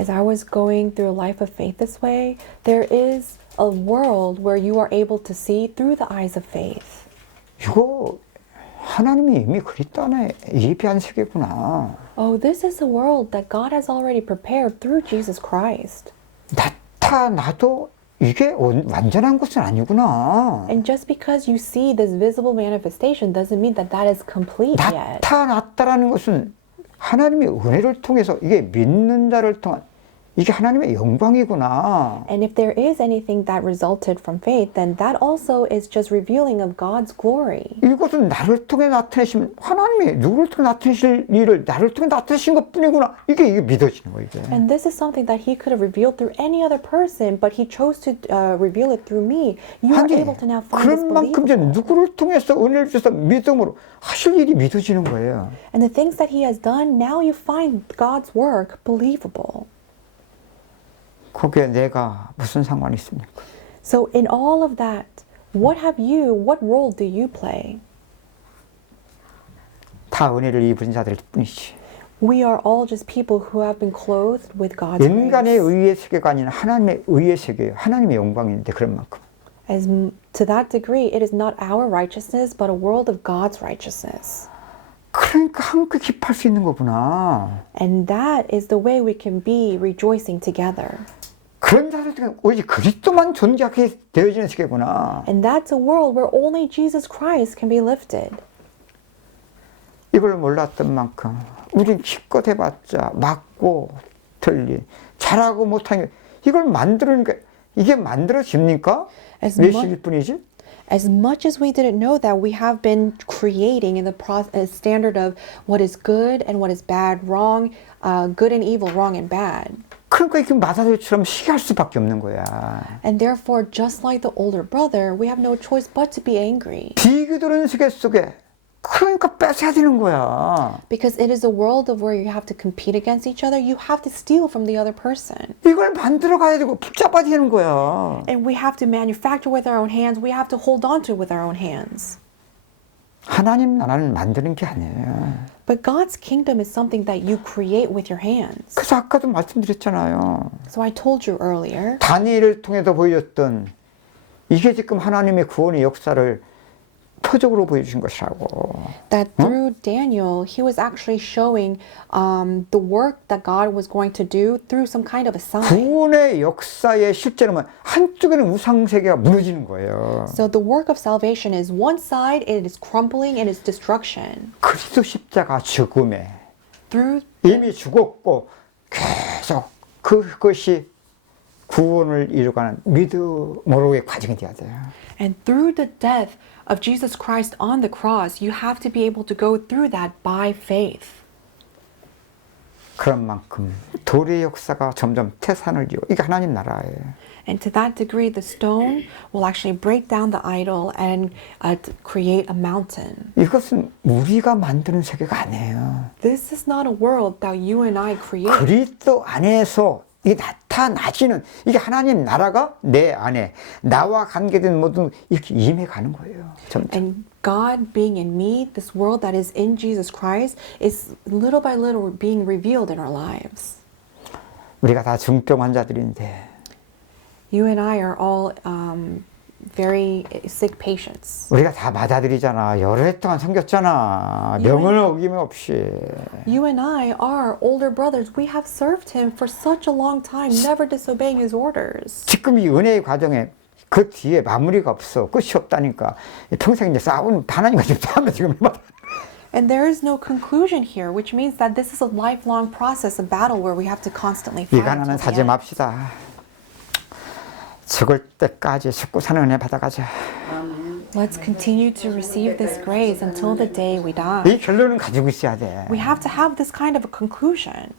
As I was going through a life of faith this way, there is a world where you are able to see through the eyes of faith. 이거 하나님이 이미 그리스도에 예비한 세계구나. Oh, this is a world that God has already prepared through Jesus Christ. 나타나도 이게 완전한 것은 아니구나. And just because you see this visible manifestation doesn't mean that that is complete yet. 나타났다라는 것은 하나님의 은혜를 통해서 이게 믿는 자를 통한 이게 하나님의 영광이구나. And if there is anything that resulted from faith, then that also is just revealing of God's glory. 이것은 나를 통해 나타내시면 하나님이 누구를 통해 나타내실 일을 나를 통해 나타내신 것뿐이구나. 이게 믿어지는 거예요. 이게. And this is something that He could have revealed through any other person, but He chose to reveal it through me. You are 아니, able to now find this 그런 만큼 이제 believable. 누구를 통해서 은혜를 주셔서 믿음으로 하실 일이 믿어지는 거예요. And the things that He has done, now you find God's work believable. 거기에 내가 무슨 상관이 있습니까? So in all of that, what role do you play? 다 은혜를 입은 자들 뿐이지. We are all just people who have been clothed with God's 인간의 grace. 의의 세계가 아닌 하나님의 의의 세계예요. 하나님의 영광인데 그런 만큼. As to that degree, it is not our righteousness, but a world of God's righteousness. 그러니까 함께 기뻐할 수 있는 거구나. And that is the way we can be rejoicing together. 그런 자들 중에 오직 그리스도만 존재하게 되어지는 세계구나. And that's a world where only Jesus Christ can be lifted. 이걸 몰랐던 만큼 우린 기껏 해봤자 맞고 틀린 잘하고 못하는 이걸 만드는 게 이게 만들어집니까? As 메시일 뿐이지? As much as we didn't know that, we have been creating in the standard of what is good and what is bad, wrong, good and evil, wrong and bad. 그러니까 이렇게 맏아들처럼 시기할 수밖에 없는 거야. And therefore, just like the older brother, we have no choice but to be angry. 비교되는 세계 속에 그러니까 뺏어야 되는 거야. Because it is a world of where you have to compete against each other, you have to steal from the other person. 이걸 만들어 가야 되고 붙잡아야 되는 거야. And we have to manufacture with our own hands, we have to hold on to it with our own hands. 하나님 나라는 만드는 게 아니에요. But God's kingdom is something that you create with your hands. 그래서 아까도 말씀드렸잖아요. So I told you earlier 다니엘을 통해서 보여줬던 이게 지금 하나님의 구원의 역사를 표적으로 보여주신 것이라고. that through Daniel, he was actually showing the work that God was going to do through some kind of a sign. 구원의 역사의 실제로는 한쪽에는 우상 세계가 무너지는 거예요. So the work of salvation is one side, it is crumbling and it's destruction. 그리스도 십자가 죽음에 Through 이미 죽었고 계속 그것이 구원을 이루가는 믿음으로의 과정이 돼야 돼요. and through the death of Jesus Christ on the cross, you have to be able to go through that by faith. 그런 만큼 돌의 역사가 점점 태산을 이루고 이게 하나님 나라예요. And to that degree, the stone will actually break down the idol and create a mountain. 이것은 우리가 만드는 세계가 아니에요. This is not a world that you and I create. 그리스도 안에서 이게 나타나지는 이게 하나님 나라가 내 안에 나와 관계된 모든 이렇게 임해가는 거예요. 점점. And God being in me, this world that is in Jesus Christ, is little by little being revealed in our lives. 우리가 다 중병 환자들인데 You and I are all very sick patients. 우리가 다 맏아들이잖아. 여러 해 동안 섬겼잖아. 명을 어김없이. You and I are older brothers. We have served him for such a long time, never disobeying his orders. 지금 이 은혜의 과정에 그 뒤에 마무리가 없어. 끝이 없다니까. 평생 이제 싸우는 하나님과 지금 싸우면 지금 And there is no conclusion here, which means that this is a lifelong process, a battle where we have to constantly fight. 이거 하나는 until the 사지 end. 맙시다. 죽을 때까지 죽고 사는 은혜 받아가자. Let's continue to receive this grace until the day we die. 이 결론은 가지고 있어야 돼. We have to have this kind of a conclusion.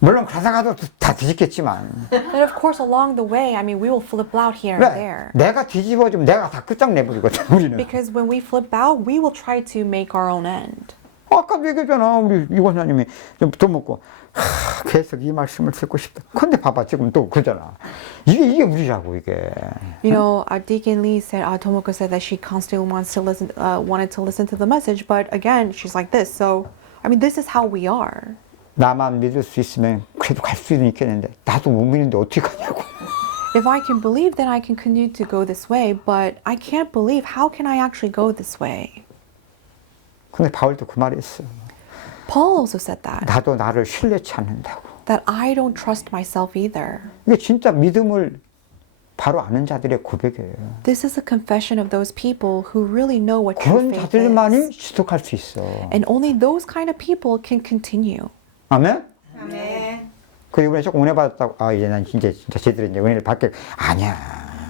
물론 가다가도 다 뒤집겠지만. And of course, along the way, I mean, we will flip out here and 왜? there. 내가 뒤집어지면 내가 다 끝장내버리거든 우리는. Because when we flip out, we will try to make our own end. 아까도 얘기했잖아. 우리 이 권사님이 좀 더 먹고 계속 이 말씀을 듣고 싶다. 근데 봐봐 지금 또 그러잖아. 이게 우리라고 이게. You know, Deacon Lee said, Tomoko said that she constantly wanted to listen to the message, but again, she's like this. So, I mean, this is how we are. 나만 믿을 수 있으면 그래도 갈 수는 있겠는데 나도 못 믿는데 어떻게 가냐고. If I can believe, then I can continue to go this way, but I can't believe. How can I actually go this way? 근데 바울도 그 말이 있어. Paul also said that. 나도 나를 신뢰치 않는다고. That I don't trust myself either. 이게 진짜 믿음을 바로 아는 자들의 고백이에요. This is a confession of those people who really know what 그런 true faith 자들만이 is. 지속할 수 있어. And only those kind of people can continue. 아멘? 아멘. 그 이번에 조금 은혜 받았다고 이제 난 진짜 제대로 이제 은혜를 받게 아니야.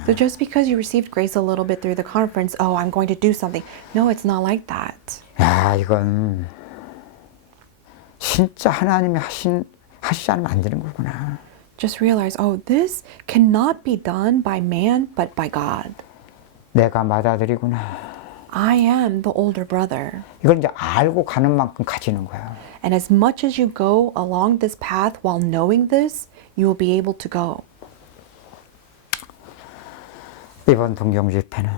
So just because you received grace a little bit through the conference, oh, I'm going to do something. No, it's not like that. 야 이건 진짜 하나님이 하시지 않으면 안 되는 거구나. Just realize, oh, this cannot be done by man, but by God. 내가 맏아들이구나. I am the older brother. 이걸 이제 알고 가는 만큼 가지는 거야. And as much as you go along this path while knowing this, you will be able to go. 이번 동경 집회는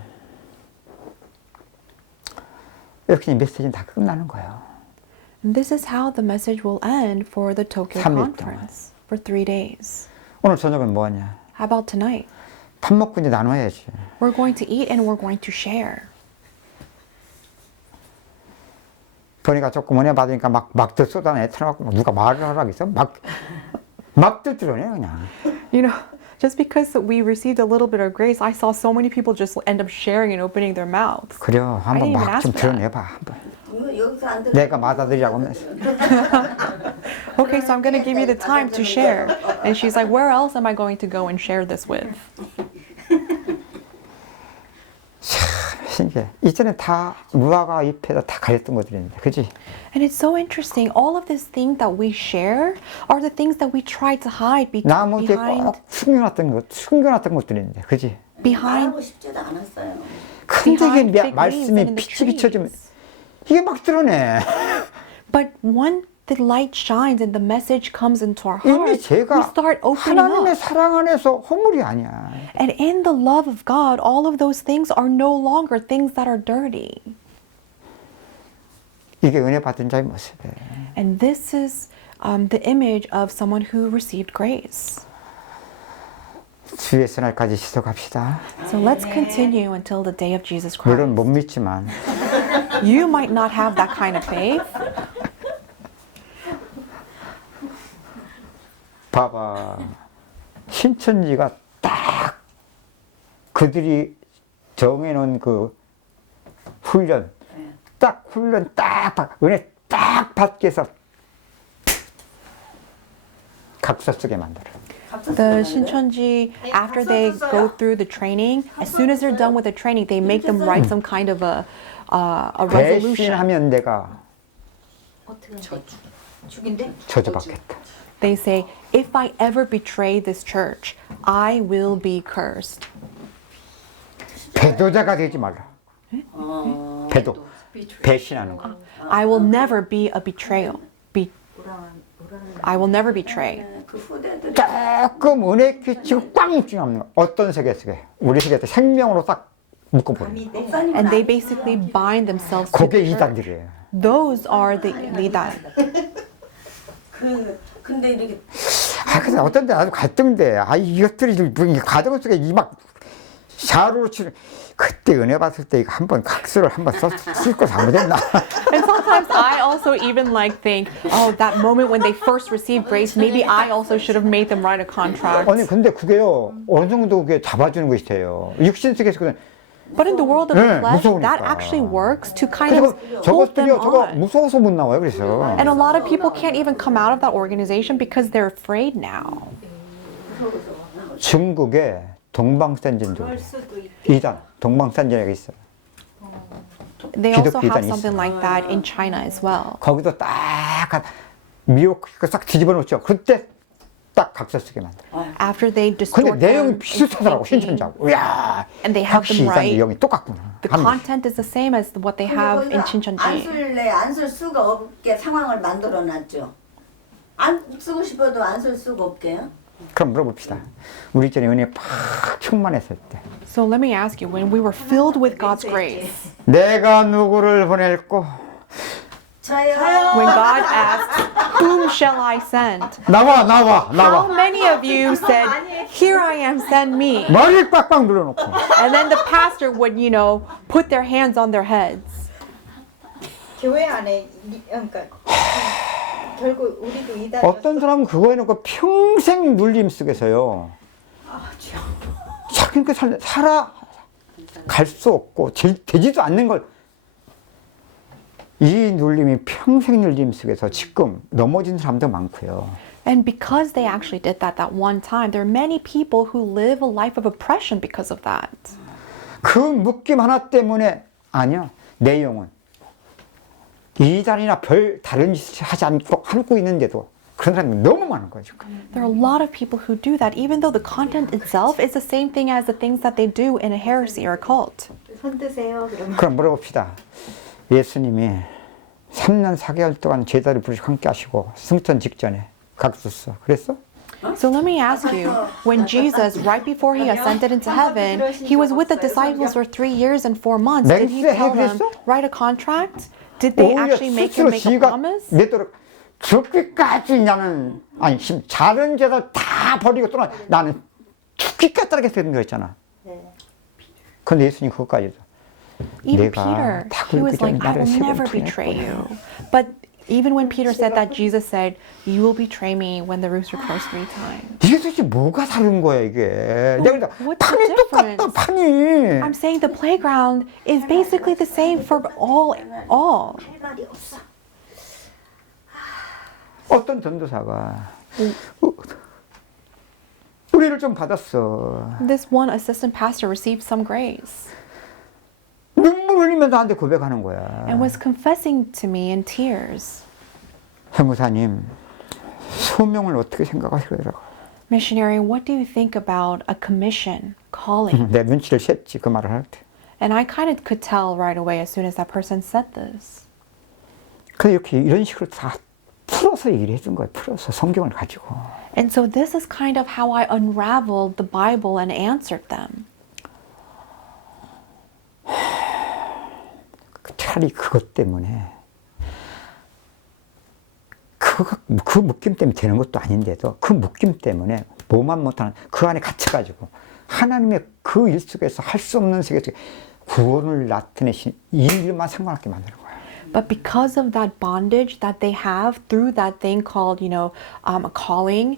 이렇게 메시지는 다 끝나는 거예요. And this is how the message will end for the Tokyo 3일 conference for 3 days. 오늘 저녁은 뭐하냐? How about tonight? 밥 먹고 이제 나눠야지. We're going to eat and we're going to share. 보니까 조금 은혜 받으니까 막들 쏟아내 틀어갖고 누가 말을 하라겠어? 막들 들어내 그냥. You know, just because we received a little bit of grace, I saw so many people just end up sharing and opening their mouths. 그래 한번 didn't even 막 ask 좀 for that. 드러내봐 한번. 이거 여기서 안 들어. 내가 맏아들이라고 하면서. Okay, so I'm going to give you the time to share. And she's like, where else am I going to go and share this with? 신기해. 이전에 다 무화과 잎에다 다 가렸던 것들인데, 그지? And it's so interesting. All of these things that we share are the things that we try to hide 나무 뒤에 behind 꼭 숨겨놨던 것들인데, 그지? behind 말하고 싶지도 않았어요. 근데 이게 behind fig leaves 말씀이 and in the 빛이 비춰주면 trees. 이게 막 드러내. But when the light shines and the message comes into our 이미 hearts, we 제가 start opening 하나님의 up. 사랑 안에서 허물이 아니야. And in the love of God, all of those things are no longer things that are dirty. 이게 은혜 받은 자의 모습이에요. And this is the image of someone who received grace. 주의 날까지 지속합시다. So let's continue until the day of Jesus 물론 Christ. 못 믿지만 You might not have that kind of faith, 봐봐. 신천지가 딱 그들이 정해놓은 그 훈련 딱 은혜 딱 받기 위해서 각서 쓰게 만들어. the Shincheonji, after they go through the training, as soon as they're done with the training, they make them write some kind of a resolution. 배신하면 내가 어떻게 죽인대? 저주받겠다. They say, if I ever betray this church, I will be cursed. 배도자가 되지 말라. 배도. 배신하는 거. I will never be a betrayal. I will never betray. 그 후대들이 조금 은혜 끼치고 꽉 묶는 거. 어떤 세계 속에? 우리 세계에 생명으로 딱 묶어버려. 목사님은 And they 아니지만 basically bind themselves to 그게 the church. 이단들이에요. Those are the lidan. 근데 이렇게 그래서 어떤 데 아주 갈등돼. 이것들이 이 과정 속에 막 샤로로 치는. 그때 은혜 받을 때 이거 한번 각서를 한번 쓸 거 잘못했나? And sometimes I also even think, oh, that moment when they first received grace, maybe I also should have made them write a contract. 아니 근데 그게요 어느 정도 그게 잡아주는 것이에요. 육신 속에서 그냥 But in the world of the 네, flesh, 무서우니까. that actually works to kind 그리고 of hold them 저것들이요 저거 on. 무서워서 못 나와요. 그래서 And a lot of people can't even come out of that organization because they're afraid now. 중국에 동방산진도 이단 동방산진에가 있어요. They also 기독교 have 이단이 something like that in China as well. 거기도 딱 미혹 싹 뒤집어 놓죠. 그때 딱 각서 쓰게 만들어. After they 근데 distort 내용이 them 비슷하더라고 into thinking, 신천지하고. 이야 And they have 확실히 them 이단 right. 내용이 똑같구나. the 하면서. content is the same as what they have in Shincheonji. 안쓸 수가 없게 상황을 만들어 놨죠. 안 쓰고 싶어도 안 쓸 수가 없게요. 그럼 물어봅시다. 우리 전에 은혜 팍 충만했을 때 So let me ask you, when we were filled with God's grace, 내가 누구를 보낼고 저요. when God asked, whom shall I send? 나와 How many of you said, here I am, send me? 머리를 꽉꽉 눌러놓고 And then the pastor would, put their hands on their heads. 교회 안에 그러니까 결국 우리도 이단 어떤 사람은 그거 해놓고 평생 눌림 속에서요 자기 그 살아갈 수 없고 되지도 않는 걸 이 눌림이 평생 눌림 속에서 지금 넘어진 사람도 많고요. And because they actually did that one time, there are many people who live a life of oppression because of that. 그 묶임 하나 때문에 아니야. 내용은 이단이나 별 다른 짓을 하지 않고 하고 있는데도 그런 사람이 너무 많은 거죠. There are a lot of people who do that, even though the content itself is the same thing as the things that they do in a heresy or a cult. 손 드세요 그러면 그럼 물어봅시다. 예수님이 3년 4개월 동안 제자를 부르시고 함께 하시고 승천 직전에 각서 써. 그랬어? So let me ask you, when Jesus, right before he ascended into heaven, he was with the disciples for 3 years and 4 months. Did he tell them, write a contract? Did they actually make him make a promise? 내도록 죽기까지 나는 아니 다른 제자 다 버리고 떠나 나는 죽기까지 따르겠다는 거 있잖아. 근데 예수님 그것까지도 Even 내가 Peter, 다 he was 굴기 like, 전에 I will 나를 never 세번 betray 통했구나. you. But even when Peter said that, Jesus said, you will betray me when the rooster crows 3 times. 이게 도대체 뭐가 다른 거야 이게? 내가 what's the 판이 똑같다 difference? 판이. I'm saying the playground is basically the same for all. 할 말이 없어. 어떤 전도사가 우리를 좀 받았어. This one assistant pastor received some grace. 너무 울면서 나한테 고백하는 거야. and was confessing to me in tears. 선교사님, 소명을 어떻게 생각하시더라고요. Missionary, what do you think about a commission, calling? 내 눈치를 챘지, 그 말을 할 때. And I kind of could tell right away as soon as that person said this. 그래서 이렇게 이런 식으로 다 풀어서 얘기를 해준 거예요. 풀어서 성경을 가지고. And so this is kind of how I unraveled the Bible and answered them. 차라리 그것 때문에 그 묶임 때문에 되는 것도 아닌데도 그 묶임 때문에 뭐만 못하는 그 안에 갇혀가지고 하나님의 그 일 속에서 할 수 없는 세계에서 구원을 나타내신 이 일만 상관없게 만드는 거예요. But because of that bondage that they have through that thing called, a calling,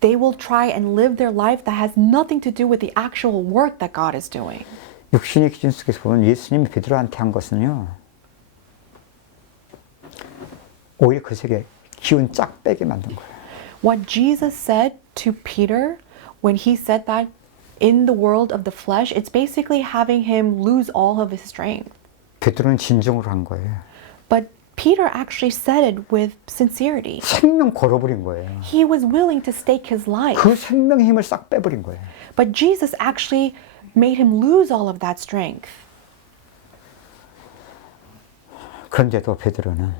they will try and live their life that has nothing to do with the actual work that God is doing. 육신의 기준 속에서 보면 예수님이 베드로한테 한 것은요. 오히려 그 세계 기운 쫙 빼게 만든 거예요. What Jesus said to Peter when he said that in the world of the flesh, it's basically having him lose all of his strength. 베드로는 진정으로 한 거예요. But Peter actually said it with sincerity. 생명 걸어버린 거예요. He was willing to stake his life. 그 생명의 힘을 싹 빼버린 거예요. But Jesus actually made him lose all of that strength. 그런데도 베드로는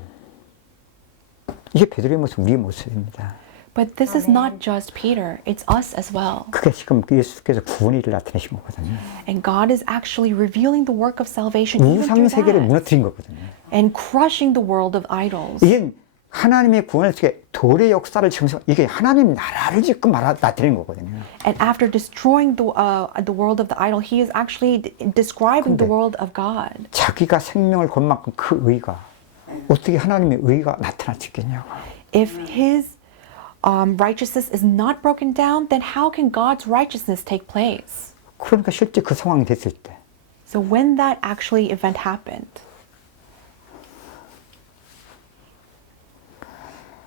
이게 베드로의 모습, 우리의 모습입니다. But this is not just Peter, it's us as well. 그게 지금 예수께서 구원의 일을 나타내신 거거든요. And God is actually revealing the work of salvation even 우상 through 세계를 that. 무너뜨린 거거든요. And crushing the world of idols. 이게 하나님의 구원을 통해 도래 역사를 지금서 이게 하나님 나라를 지금 나타내는 거거든요. And after destroying the world of the idol, he is actually describing the 근데 world of God. 자기가 생명을 건 만큼 그 의가 어떻게 하나님의 의가 나타날 수 있겠냐고. If his righteousness is not broken down, then how can God's righteousness take place? 그러니까 실제 그 상황이 됐을 때 So when that actually event happened,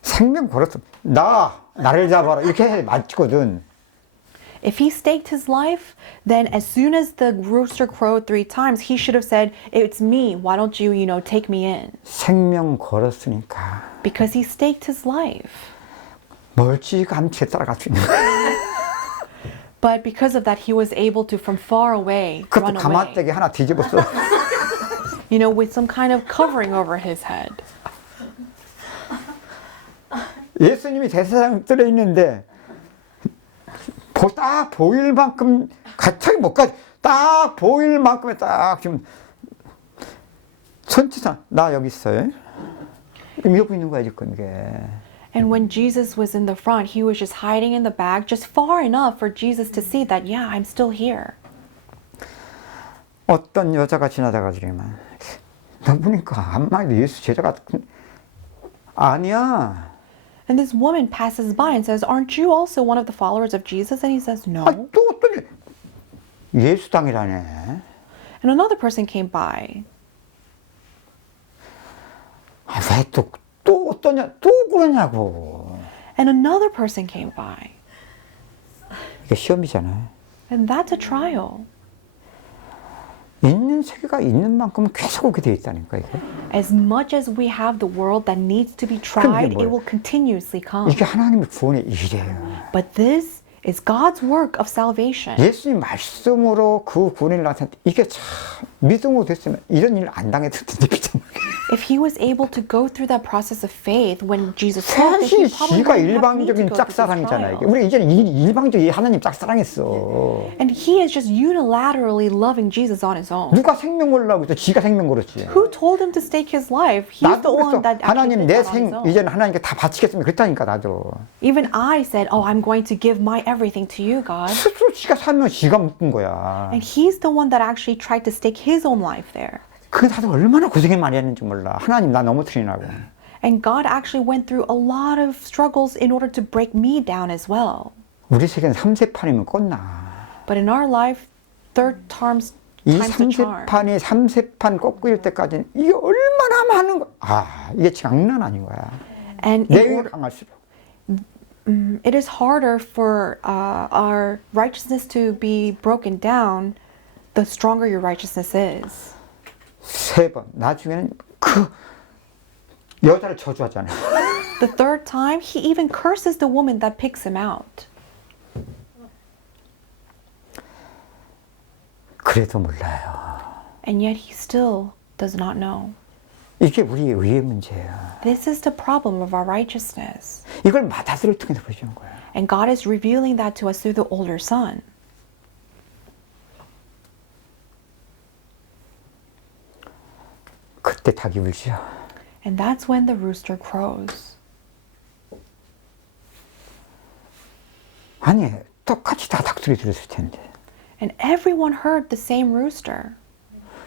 생명 걸었어. 나를 잡아라 이렇게 해 맞거든. if he staked his life, then as soon as the rooster crowed 3 times, he should have said, "It's me. Why don't you, take me in?" 생명 걸었으니까 Because he staked his life. 멀찌감치 따라갈 수 있는 거야. But because of that, he was able to, from far away, 그것도 run away. 가마떼기 하나 뒤집었어. With some kind of covering over his head. 예수님이 대세상 들어 있는데 딱 보일 만큼 가차이 못 가지. 딱 보일 만큼에 딱 지금 선지상 나 여기 있어요. 이러고 있는 거야 지금 이게. And when Jesus was in the front, he was just hiding in the back, just far enough for Jesus to see that, yeah, I'm still here. 어떤 여자가 지나다가 지만 나 보니까 안마도 예수 제자 같은 아니야. And this woman passes by and says, "Aren't you also one of the followers of Jesus?" And he says, "No." 또 어떤 예수당이라네. And another person came by. 왜 또 어떠냐 또 그러냐고. And another person came by. 이게 시험이잖아요. And that's a trial. 있는 세계가 있는 만큼 계속 오게 돼 있다니까 이게. As much as we have the world that needs to be tried, it will continuously come. 이게 하나님의 구원의 일이에요. But this is God's work of salvation. 예수님 말씀으로 그 구원을 나타냈 이게 참 믿음으로 됐으면 이런 일 안 당했을 텐데 If he was able to go through that process of faith when Jesus spoke, then 사실 he probably 지가 wouldn't have need to 일방적인 go through this 짝사랑이잖아요. trial. 우리 이제는 일방적인 하나님 짝사랑했어. And he is just unilaterally loving Jesus on his own. 누가 생명 걸라고 했어? 지가 생명 걸었지. Who told him to stake his life? He's the 나도 one 그랬어. that actually 하나님 did 내 that on his 생 own. 이제는 하나님께 다 바치겠습니다. 그랬다니까 나도. Even I said, "Oh, I'm going to give my everything to you, God." 스스로 지가 살면 지가 묶은 거야. And he's the one that actually tried to stake his own life there. 그 다들 얼마나 고생을 많이 했는지 몰라. 하나님 나 넘어뜨리라고. And God actually went through a lot of struggles in order to break me down as well. 우리 세계는 3세판이면 껐나. But in our life, third times 이 the charm. 3세판이 3세판 꺾일 때까지는 이게 얼마나 많은 거. 이게 장난 아닌 거야. And 내 in 의가 order, 강할수록. it is harder for our righteousness to be broken down, the stronger your righteousness is. 3번. 나중에는 그 여자를 저주하잖아요. The third time, he even curses the woman that picks him out. 그래도 몰라요. And yet he still does not know. 이게 우리의 의의 문제예요. This is the problem of our righteousness. 이걸 맏아들을 통해서 보여주는 거예요. And God is revealing that to us through the older son. 그때 닭이 울죠. And that's when the rooster crows. 아니, 똑같이 다 닭소리 들었을 텐데. And everyone heard the same rooster.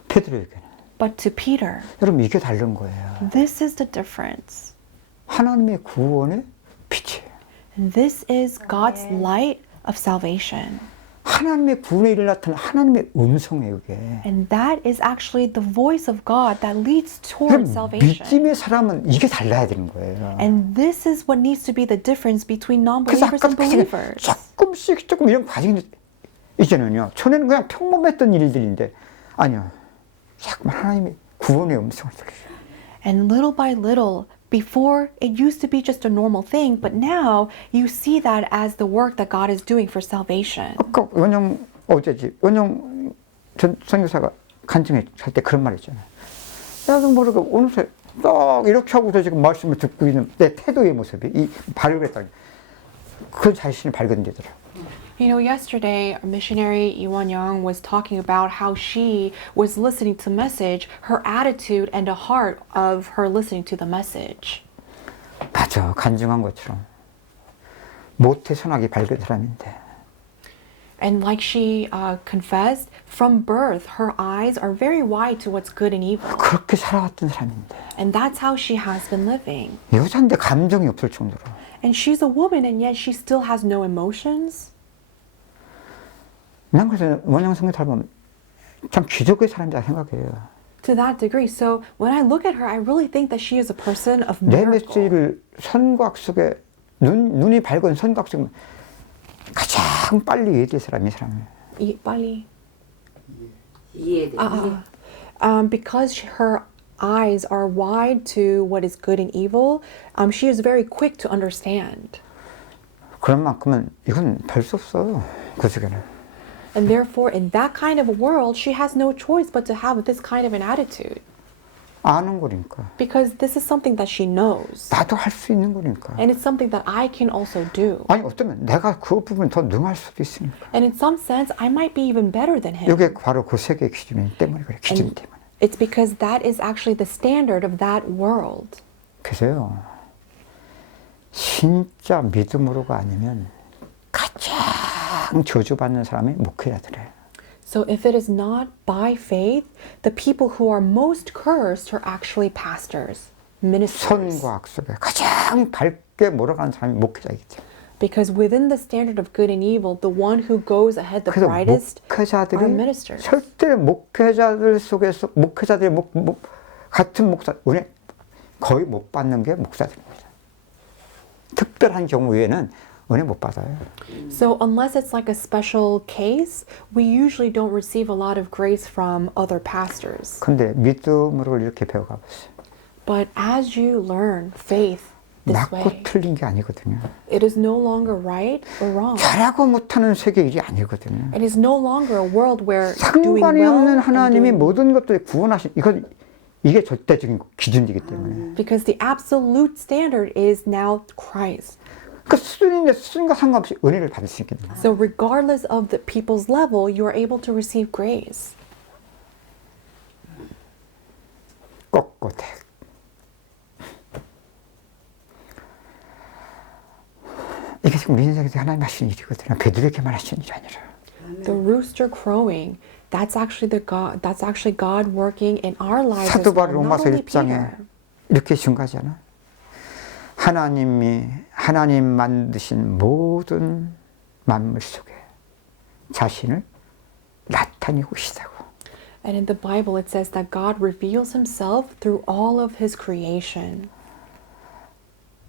베드로에게는. But to Peter, 여러분, 이게 다른 거예요. this is the difference. 하나님의 구원의 빛이에요. And this is God's light of salvation. 하나님의 구원의 일을 나타내는 하나님의 음성이에요, 이게. And that is actually the voice of God that leads towards 그럼 salvation. 믿음의 사람은 이게 달라야 되는 거예요. And this is what needs to be the difference between 그래서 non-believers 아까 and believers. 조금 이런 과정이 있잖아요. 전에는 그냥 평범했던 일들인데 아니요. 자꾸만 하나님의 구원의 음성을 들려요. And little by little, before it used to be just a normal thing, but now you see that as the work that God is doing for salvation. 아까 원영 전 선교사가 간증회 할 때 그런 말 했잖아요. 나도 모르고 어느새 딱 이렇게 하고서 지금 말씀을 듣고 있는 내 태도의 모습이 이 발견했다. 그 자신이 발견되더라고요. You know, yesterday, our missionary Iwan Young was talking about how she was listening to the message, her attitude and the heart of her listening to the message. 맞아, 간증한 것처럼 모태 선악이 밝은 사람인데 And like she confessed, from birth, her eyes are very wide to what's good and evil. 그렇게 살아왔던 사람인데 And that's how she has been living. 여자인데 감정이 없을 정도로 And she's a woman, and yet she still has no emotions. 난 그래서 원영 성경 보면 참 기적의 사람이다 생각해요. To that degree. So when I look at her, I really think that she is a person of 내 miracle. 메시지를 선곽 속에 눈이 밝은 선곽 속에 가장 빨리 이해될 사람이 이 사람이에요. 빨리. 이해돼. Because her eyes are wide to what is good and evil, she is very quick to understand. 그런 만큼은 이건 별 수 없어 그 속에는. And therefore, in that kind of a world, she has no choice but to have this kind of an attitude. 아는 거니까. Because this is something that she knows. 나도 할 수 있는 거니까. And it's something that I can also do. 아니 어쩌면 내가 그 부분에 더 능할 수도 있으니까. And in some sense, I might be even better than him. 이게 바로 그 세계 기준이기 때문에 그래. 기준 때문에. It's because that is actually the standard of that world. 그래서요. 진짜 믿음으로가 아니면 가장 저주받는 사람이 목회자들이에요. So if it is not by faith, the people who are most cursed are actually pastors, ministers. 선과 악 속에 가장 밝게 몰아가는 사람이 목회자이기 때문에. Because within the standard of good and evil, the one who goes ahead the 그래서 brightest are 목회자들이 ministers. 절대 목회자들 속에서 목회자들의 같은 목사 은혜 거의 못 받는 게 목사들입니다. 특별한 경우에는 은혜 못 받아요. So unless it's like a special case, we usually don't receive a lot of grace from other pastors. 근데 믿음으로 이렇게 배워가 보세요. But as you learn faith this 맞고 way, 틀린 게 아니거든요. it is no longer right or wrong. 잘하고 못하는 세계 일이 아니거든요. It is no longer a world where doing 상관이 well 없는 and 하나님이 doing 모든 것들을 구원하신 이게 절대적인 기준이기 때문에. because the absolute standard is now Christ. 그 수준인데 수준과 상관없이 은혜를 받을 수 있게 됩니다. So regardless of the people's level, you are able to receive grace. 꼿꼿해. 이게 지금 우리 인생에서 하나님 하시는 일이거든요. 베드로에게만 하시는 일이 아니라. The rooster crowing, that's actually God working in our lives as 사도 well, 바울 not 로마서 only 1장에 Peter. 이렇게 증가하잖아. 하나님 만드신 모든 만물 속에 자신을 나타내고 계시다고. And in the Bible it says that God reveals himself through all of his creation.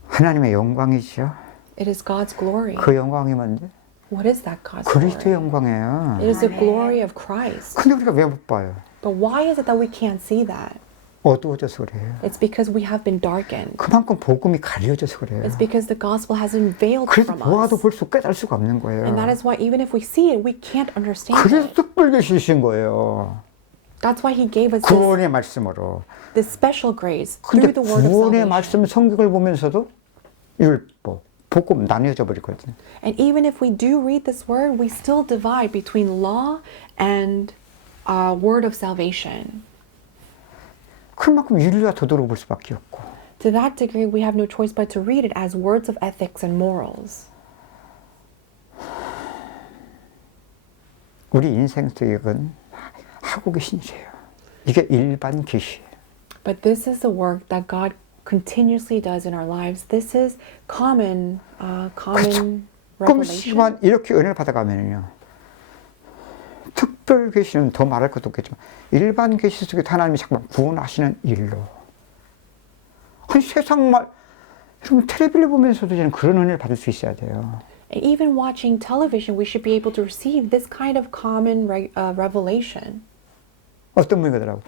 하나님의 영광이죠. It is God's glory. 그 영광이 뭔데? What is that God's 그리스도의 glory? 영광이에요. It is the glory of Christ. 근데 우리가 왜 못 봐요? But why is it that we can't see that? 어두워져서 그래요. It's because we have been darkened. 그만큼 복음이 가려져서 그래요. It's because the gospel has been veiled 그래서 from 보아도 us. 볼 수 깨달을 수가 없는 거예요. And that is why even if we see it, we can't understand 그래서 it. 특별히 주신 거예요. That's why he gave us 구원의 말씀으로. this special grace 근데 through the word of 구원의 salvation. 말씀 성경을 보면서도 율법, 복음 나뉘어져 버리거든요. And even if we do read this word, we still divide between law and word of salvation. 그만큼 윤리와 도덕으로 볼 수밖에 없고. To that degree, we have no choice but to read it as words of ethics and morals. 우리 인생 속은 하고 계신 일이에요. 이게 일반 계시예요. But this is the work that God continuously does in our lives. This is common revelation. 조금씩만 이렇게 은혜를 받아가면요. 특별 계시는 더 말할 것도 없겠지만 일반 계시 속에 하나님이 잠깐 구원하시는 일로. 그 세상 말 여러분 텔레비를 보면서도 저는 그런 은혜를 받을 수 있어야 돼요. And even watching television, we should be able to receive this kind of common revelation. 어떤 분이 그러더라고.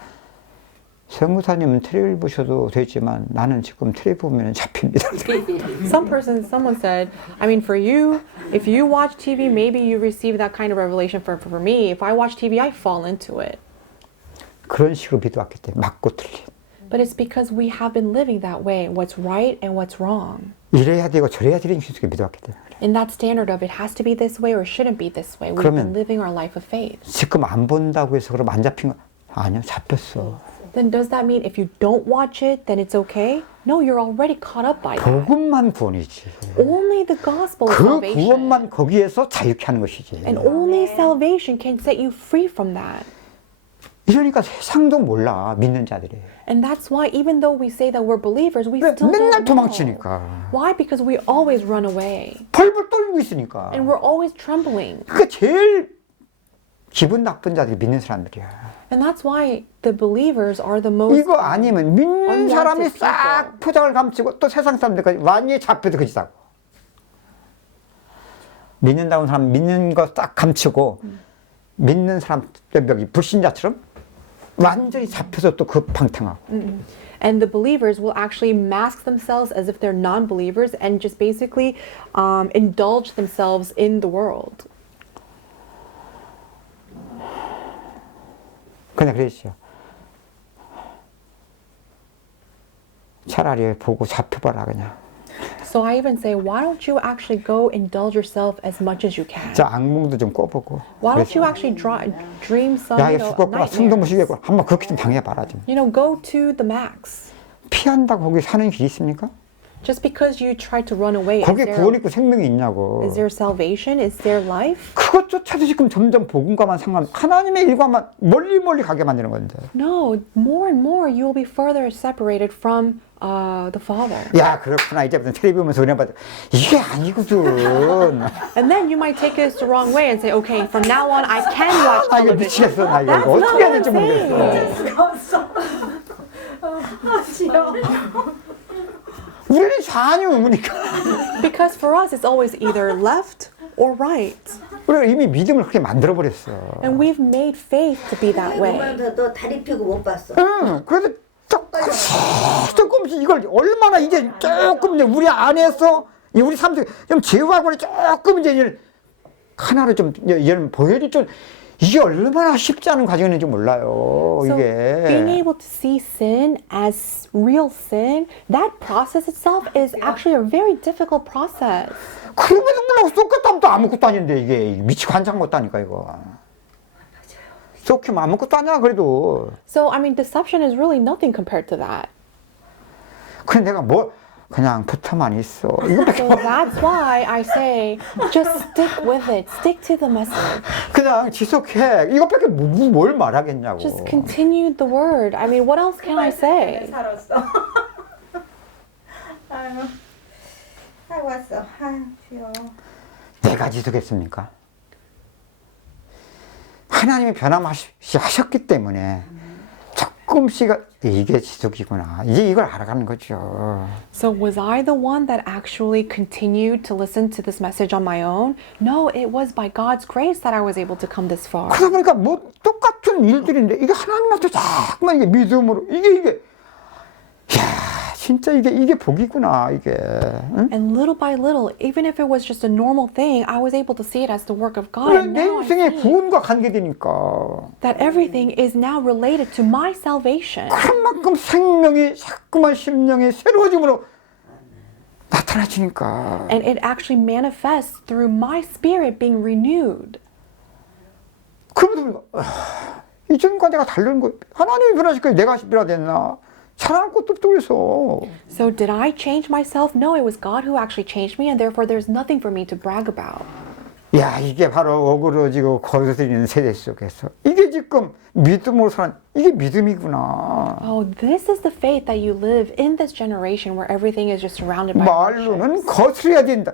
세무사님은 텔레비를 보셔도 되지만 나는 지금 텔레비 보면 잡힙니다. Someone said, I mean, for you, if you watch TV, maybe you receive that kind of revelation. For me, if I watch TV, I fall into it. 그런 식으로 믿어왔기 때문에 맞고 틀린. But it's because we have been living that way, what's right and what's wrong. 이래야 되고 저래야 되는 식으로 믿어왔기 때문에 그래. In that standard of it has to be this way or it shouldn't be this way. We've 그러면 been living our life of faith. 지금 안 본다고 해서 그럼 안 잡힌 거 아니요, 잡혔어. Then does that mean if you don't watch it, then it's okay? No, you're already caught up by that. 복음만 구원이지. Only the gospel is 그 salvation. 구원만 거기에서 자유케 하는 것이지. And only salvation can set you free from that. 이러니까 세상도 몰라, 믿는 자들이. And that's why even though we say that we're believers, we 왜? still 맨날 don't know. 도망치니까. Why? Because we always run away. 벌벌 떨고 있으니까. And we're always trembling. 그러니까 제일 기분 나쁜 자들이 믿는 사람들이야. And that's why the believers are the most 이거 아니면 믿는 사람이 unwanted 싹 people. 포장을 감추고 또 세상 사람들까지 완전히 잡혀도 그지다고. 믿는다는 사람 믿는 거 딱 감추고 믿는 사람 여기 불신자처럼 완전히 잡혀서 또 그 방탕하고. And the believers will actually mask themselves as if they're non-believers and just basically indulge themselves in the world. 그냥 그랬죠. 차라리 보고 잡혀봐라 그냥. So I even say, why don't you actually go indulge yourself as much as you can? 저 악몽도 좀 꿔보고. Why don't you actually dream some 야, 이거 죽었구나. 숨도 못 nightmares? 쉬겠구나. 한번 그렇게 좀 당해봐라 좀. Go to the max. 피한다고 거기 사는 길이 있습니까? Just because you try to run away, 거기에 구원 있고 생명이 있냐고. is there salvation? Is there life? 그것조차도 지금 점점 복음과만 상관, 하나님의 일과만 멀리 가게 만드는 건데. No, more and more you will be further separated from the Father. 야, 그렇구나. 이제부터 텔레비 보면서 은혜 받아. 이게 아니거든. And then you might take this the wrong way and say, okay, from now on I can watch 아, 이거 television. 미치겠어. 나 이거 That's 어떻게 해야 not 될지 what I'm 모르겠어. 수가 없어. 싫어. 우리는 좌우니까. Because for us it's always either left or right. 우리가 이미 믿음을 그렇게 만들어버렸어. And we've made faith to be that way. 너 다리 펴고 못 봤어. 응, 그래서 조금씩 이걸 얼마나 이제 조금 이제 우리 안에서 우리 삶 속에 좀 제어하고 조금 이제 하나로 좀 얘는 보여줄 좀 이게 얼마나 쉽지 않은 과정인지 몰라요. So being 이게 able to see sin as real sin, that process itself is actually a very difficult process. 그럼에도 몰라 쏟겠다면 아무것도 아닌데 이게 미치고 한참 것도 아니까 이거. 쏟기면 아무것도 아니야 그래도. So I mean, deception is really nothing compared to that. 그래 내가 뭐 그냥 붙어만 있어. 이거밖에 So that's why I say, just stick with it. Stick to the message. 그냥 지속해. 이것밖에 뭘 말하겠냐고. Just continue the word. I mean, what else can I say? 살았어. 아유, 왔어. 아유, 주여. 내가 지속했습니까? 하나님이 변함없이 하셨기 때문에 조금씩 이게 지속이구나. 이제 이걸 알아가는 거죠. So was I the one that actually continued to listen to this message on my own? No, it was by God's grace that I was able to come this far. 그러다 보니까 뭐 똑같은 일들인데 이게 하나님한테 자꾸만 이게 믿음으로 이게 야 진짜 이게 복이구나 이게. 응? And little by little, even if it was just a normal thing, I was able to see it as the work of God. And 내 now I 인생의 see 구원과 관계되니까 that everything is now related to my salvation. 그런 만큼 생명이 자꾸만 심령이 새로워짐으로 나타나지니까. And it actually manifests through my spirit being renewed. 그러면 이전과 내가 다른 거 하나님이 변화시켜 내가 변화됐나? 잘하는 것도 없고 그래서. So did I change myself? No, it was God who actually changed me, and therefore there's nothing for me to brag about. 야 이게 바로 어그러지고 거스르는 세대 속에서 이게 지금 믿음으로 사는 이게 믿음이구나. Oh, this is the faith that you live in this generation where everything is just surrounded by 말로는 emotions. 거스려야 된다.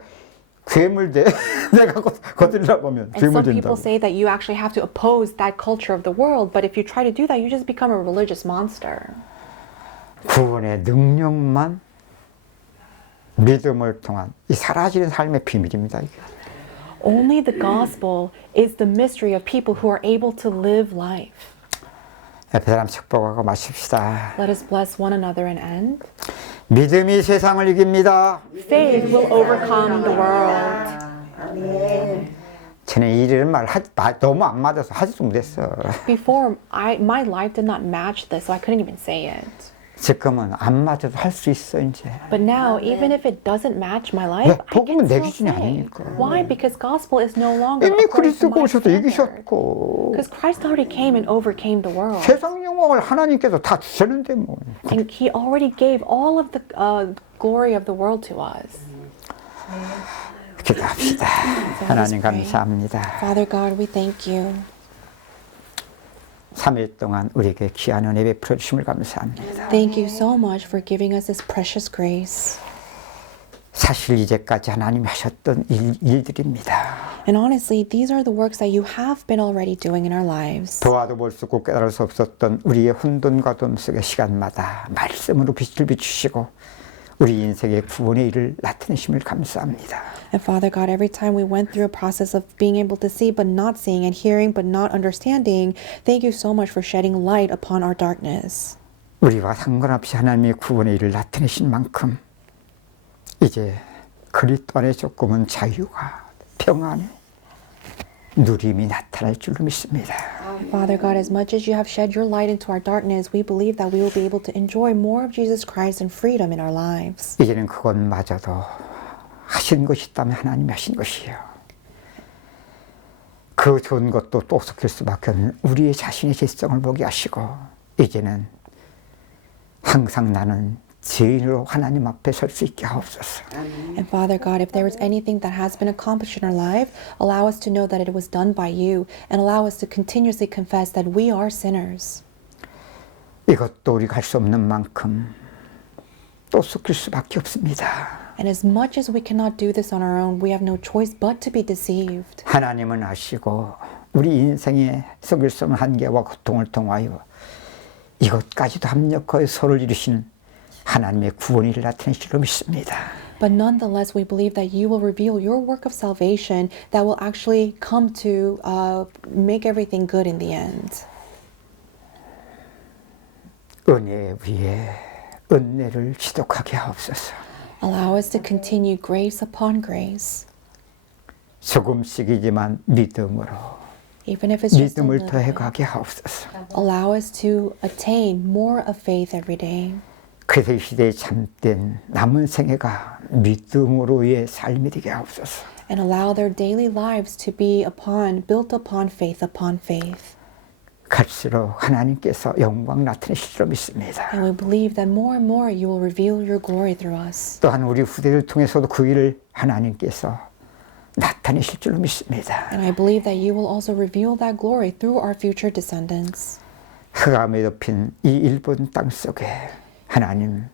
괴물돼. 내가 거스리려고 하면 And some 괴물된다고. people say that you actually have to oppose that culture of the world, but if you try to do that, you just become a religious monster. 구원의 능력만 믿음을 통한 이 사라지는 삶의 비밀입니다. 이게. Only the gospel is the mystery of people who are able to live life. 옆에 사람 축복하고 마십시다. Let us bless one another and end. 믿음이 세상을 이깁니다. Faith will overcome the world. 아멘. 저는 이런 말 너무 안 맞아서 하지도 못했어. Before, my life did not match this, so I couldn't even say it. 지금은 안 맞아도 할 수 있어 이제. But now, even if it doesn't match my life, 왜? I 복음은 can 내 still 기준이 say. 아니니까. Why? Because gospel is no longer 이미 according to 그리스도가 my 오셔서 standard. 이기셨고 Because Christ already came and overcame the world. 세상 영광을 하나님께서 다 주셨는데 뭐. And he already gave all of the glory of the world to us. 기도합시다. 하나님 감사합니다. Father God, we thank you. 3일 동안 우리에게 귀한 은혜 베풀어 주심을 감사합니다. Thank you so much for giving us this precious grace. 사실 이제까지 하나님이 하셨던 일들입니다. And honestly, these are the works that you have been already doing in our lives. 보아도 볼 수 없고 깨달을 수 없었던 우리의 혼돈과 돈 속의 시간마다 말씀으로 빛을 비추시고 우리 인생의 구원의 일을 나타내심을 감사합니다. And Father God, every time we went through a process of being able to see but not seeing and hearing but not understanding, thank you so much for shedding light upon our darkness. 우리와 상관없이 하나님의 구원의 일을 나타내신 만큼 이제 그리스도 안에 조금은 자유가 평안에 누림이 나타날 줄로 믿습니다. Father God, as much as you have shed your light into our darkness, we believe that we will be able to enjoy more of Jesus Christ and freedom in our lives. 이제는 그것마저도 하신 것이 있다면 하나님이 하신 것이에요. 그 좋은 것도 또 섞일 수밖에 없는 우리의 자신의 실성을 보게 하시고 이제는 항상 나는 죄인으로 하나님 앞에 설 수 있게 하옵소서. And Father God, if there is anything that has been accomplished in our life, allow us to know that it was done by you and allow us to continuously confess that we are sinners. 이것도 우리가 할 수 없는 만큼 또 섞일 수밖에 없습니다. And as much as we cannot do this on our own, we have no choice but to be deceived. 하나님은 아시고 우리 인생에 섞일 수 없는 한계와 고통을 통하여 이것까지도 합력하여 서로를 이루시는 하나님의 구원의 일을 나타내실 줄 믿습니다. But nonetheless, we believe that you will reveal your work of salvation that will actually come to make everything good in the end. 은혜 위에 은혜를 지독하게 하옵소서. Allow us to continue grace upon grace, 조금씩이지만 믿음으로 even if it's just a 믿음을 little bit. 더해가게 하옵소서. Allow us to attain more of faith every day. 그새 시대에 참된 남은 생애가 믿음으로의 삶이 되게 하옵소서. And allow their daily lives to be built upon faith upon faith. 갈수록 하나님께서 영광 나타내실 줄 믿습니다. And we believe that more and more you will reveal your glory through us. 또한 우리 후대를 통해서도 그 일을 하나님께서 나타내실 줄 믿습니다. And I believe that you will also reveal that glory through our future descendants. 흑암에 덮인 이 일본 땅 속에 하나님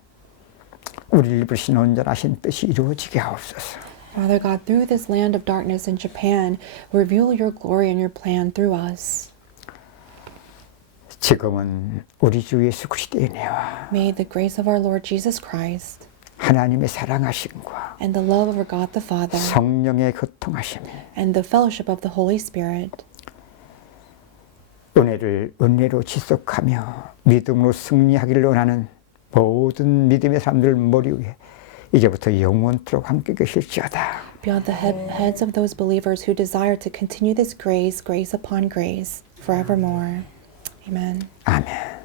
우리를 부르신 온전하신 뜻이 이루어지게 하옵소서. Father God, through this land of darkness in Japan, reveal your glory and your plan through us. 지금은 우리 주 예수 그리스도의 은혜와 May the grace of our Lord Jesus Christ 하나님의 사랑하심과 and the love of our God the Father 성령의 교통하심이 and the fellowship of the Holy Spirit 은혜를 은혜로 지속하며 믿음으로 승리하기를 원하는 모든 믿음의 사람들 머리 위에 이제부터 영원토록 함께 계실지어다. be on the heads of those believers who desire to continue this grace, grace upon grace, forevermore. Amen. 아멘.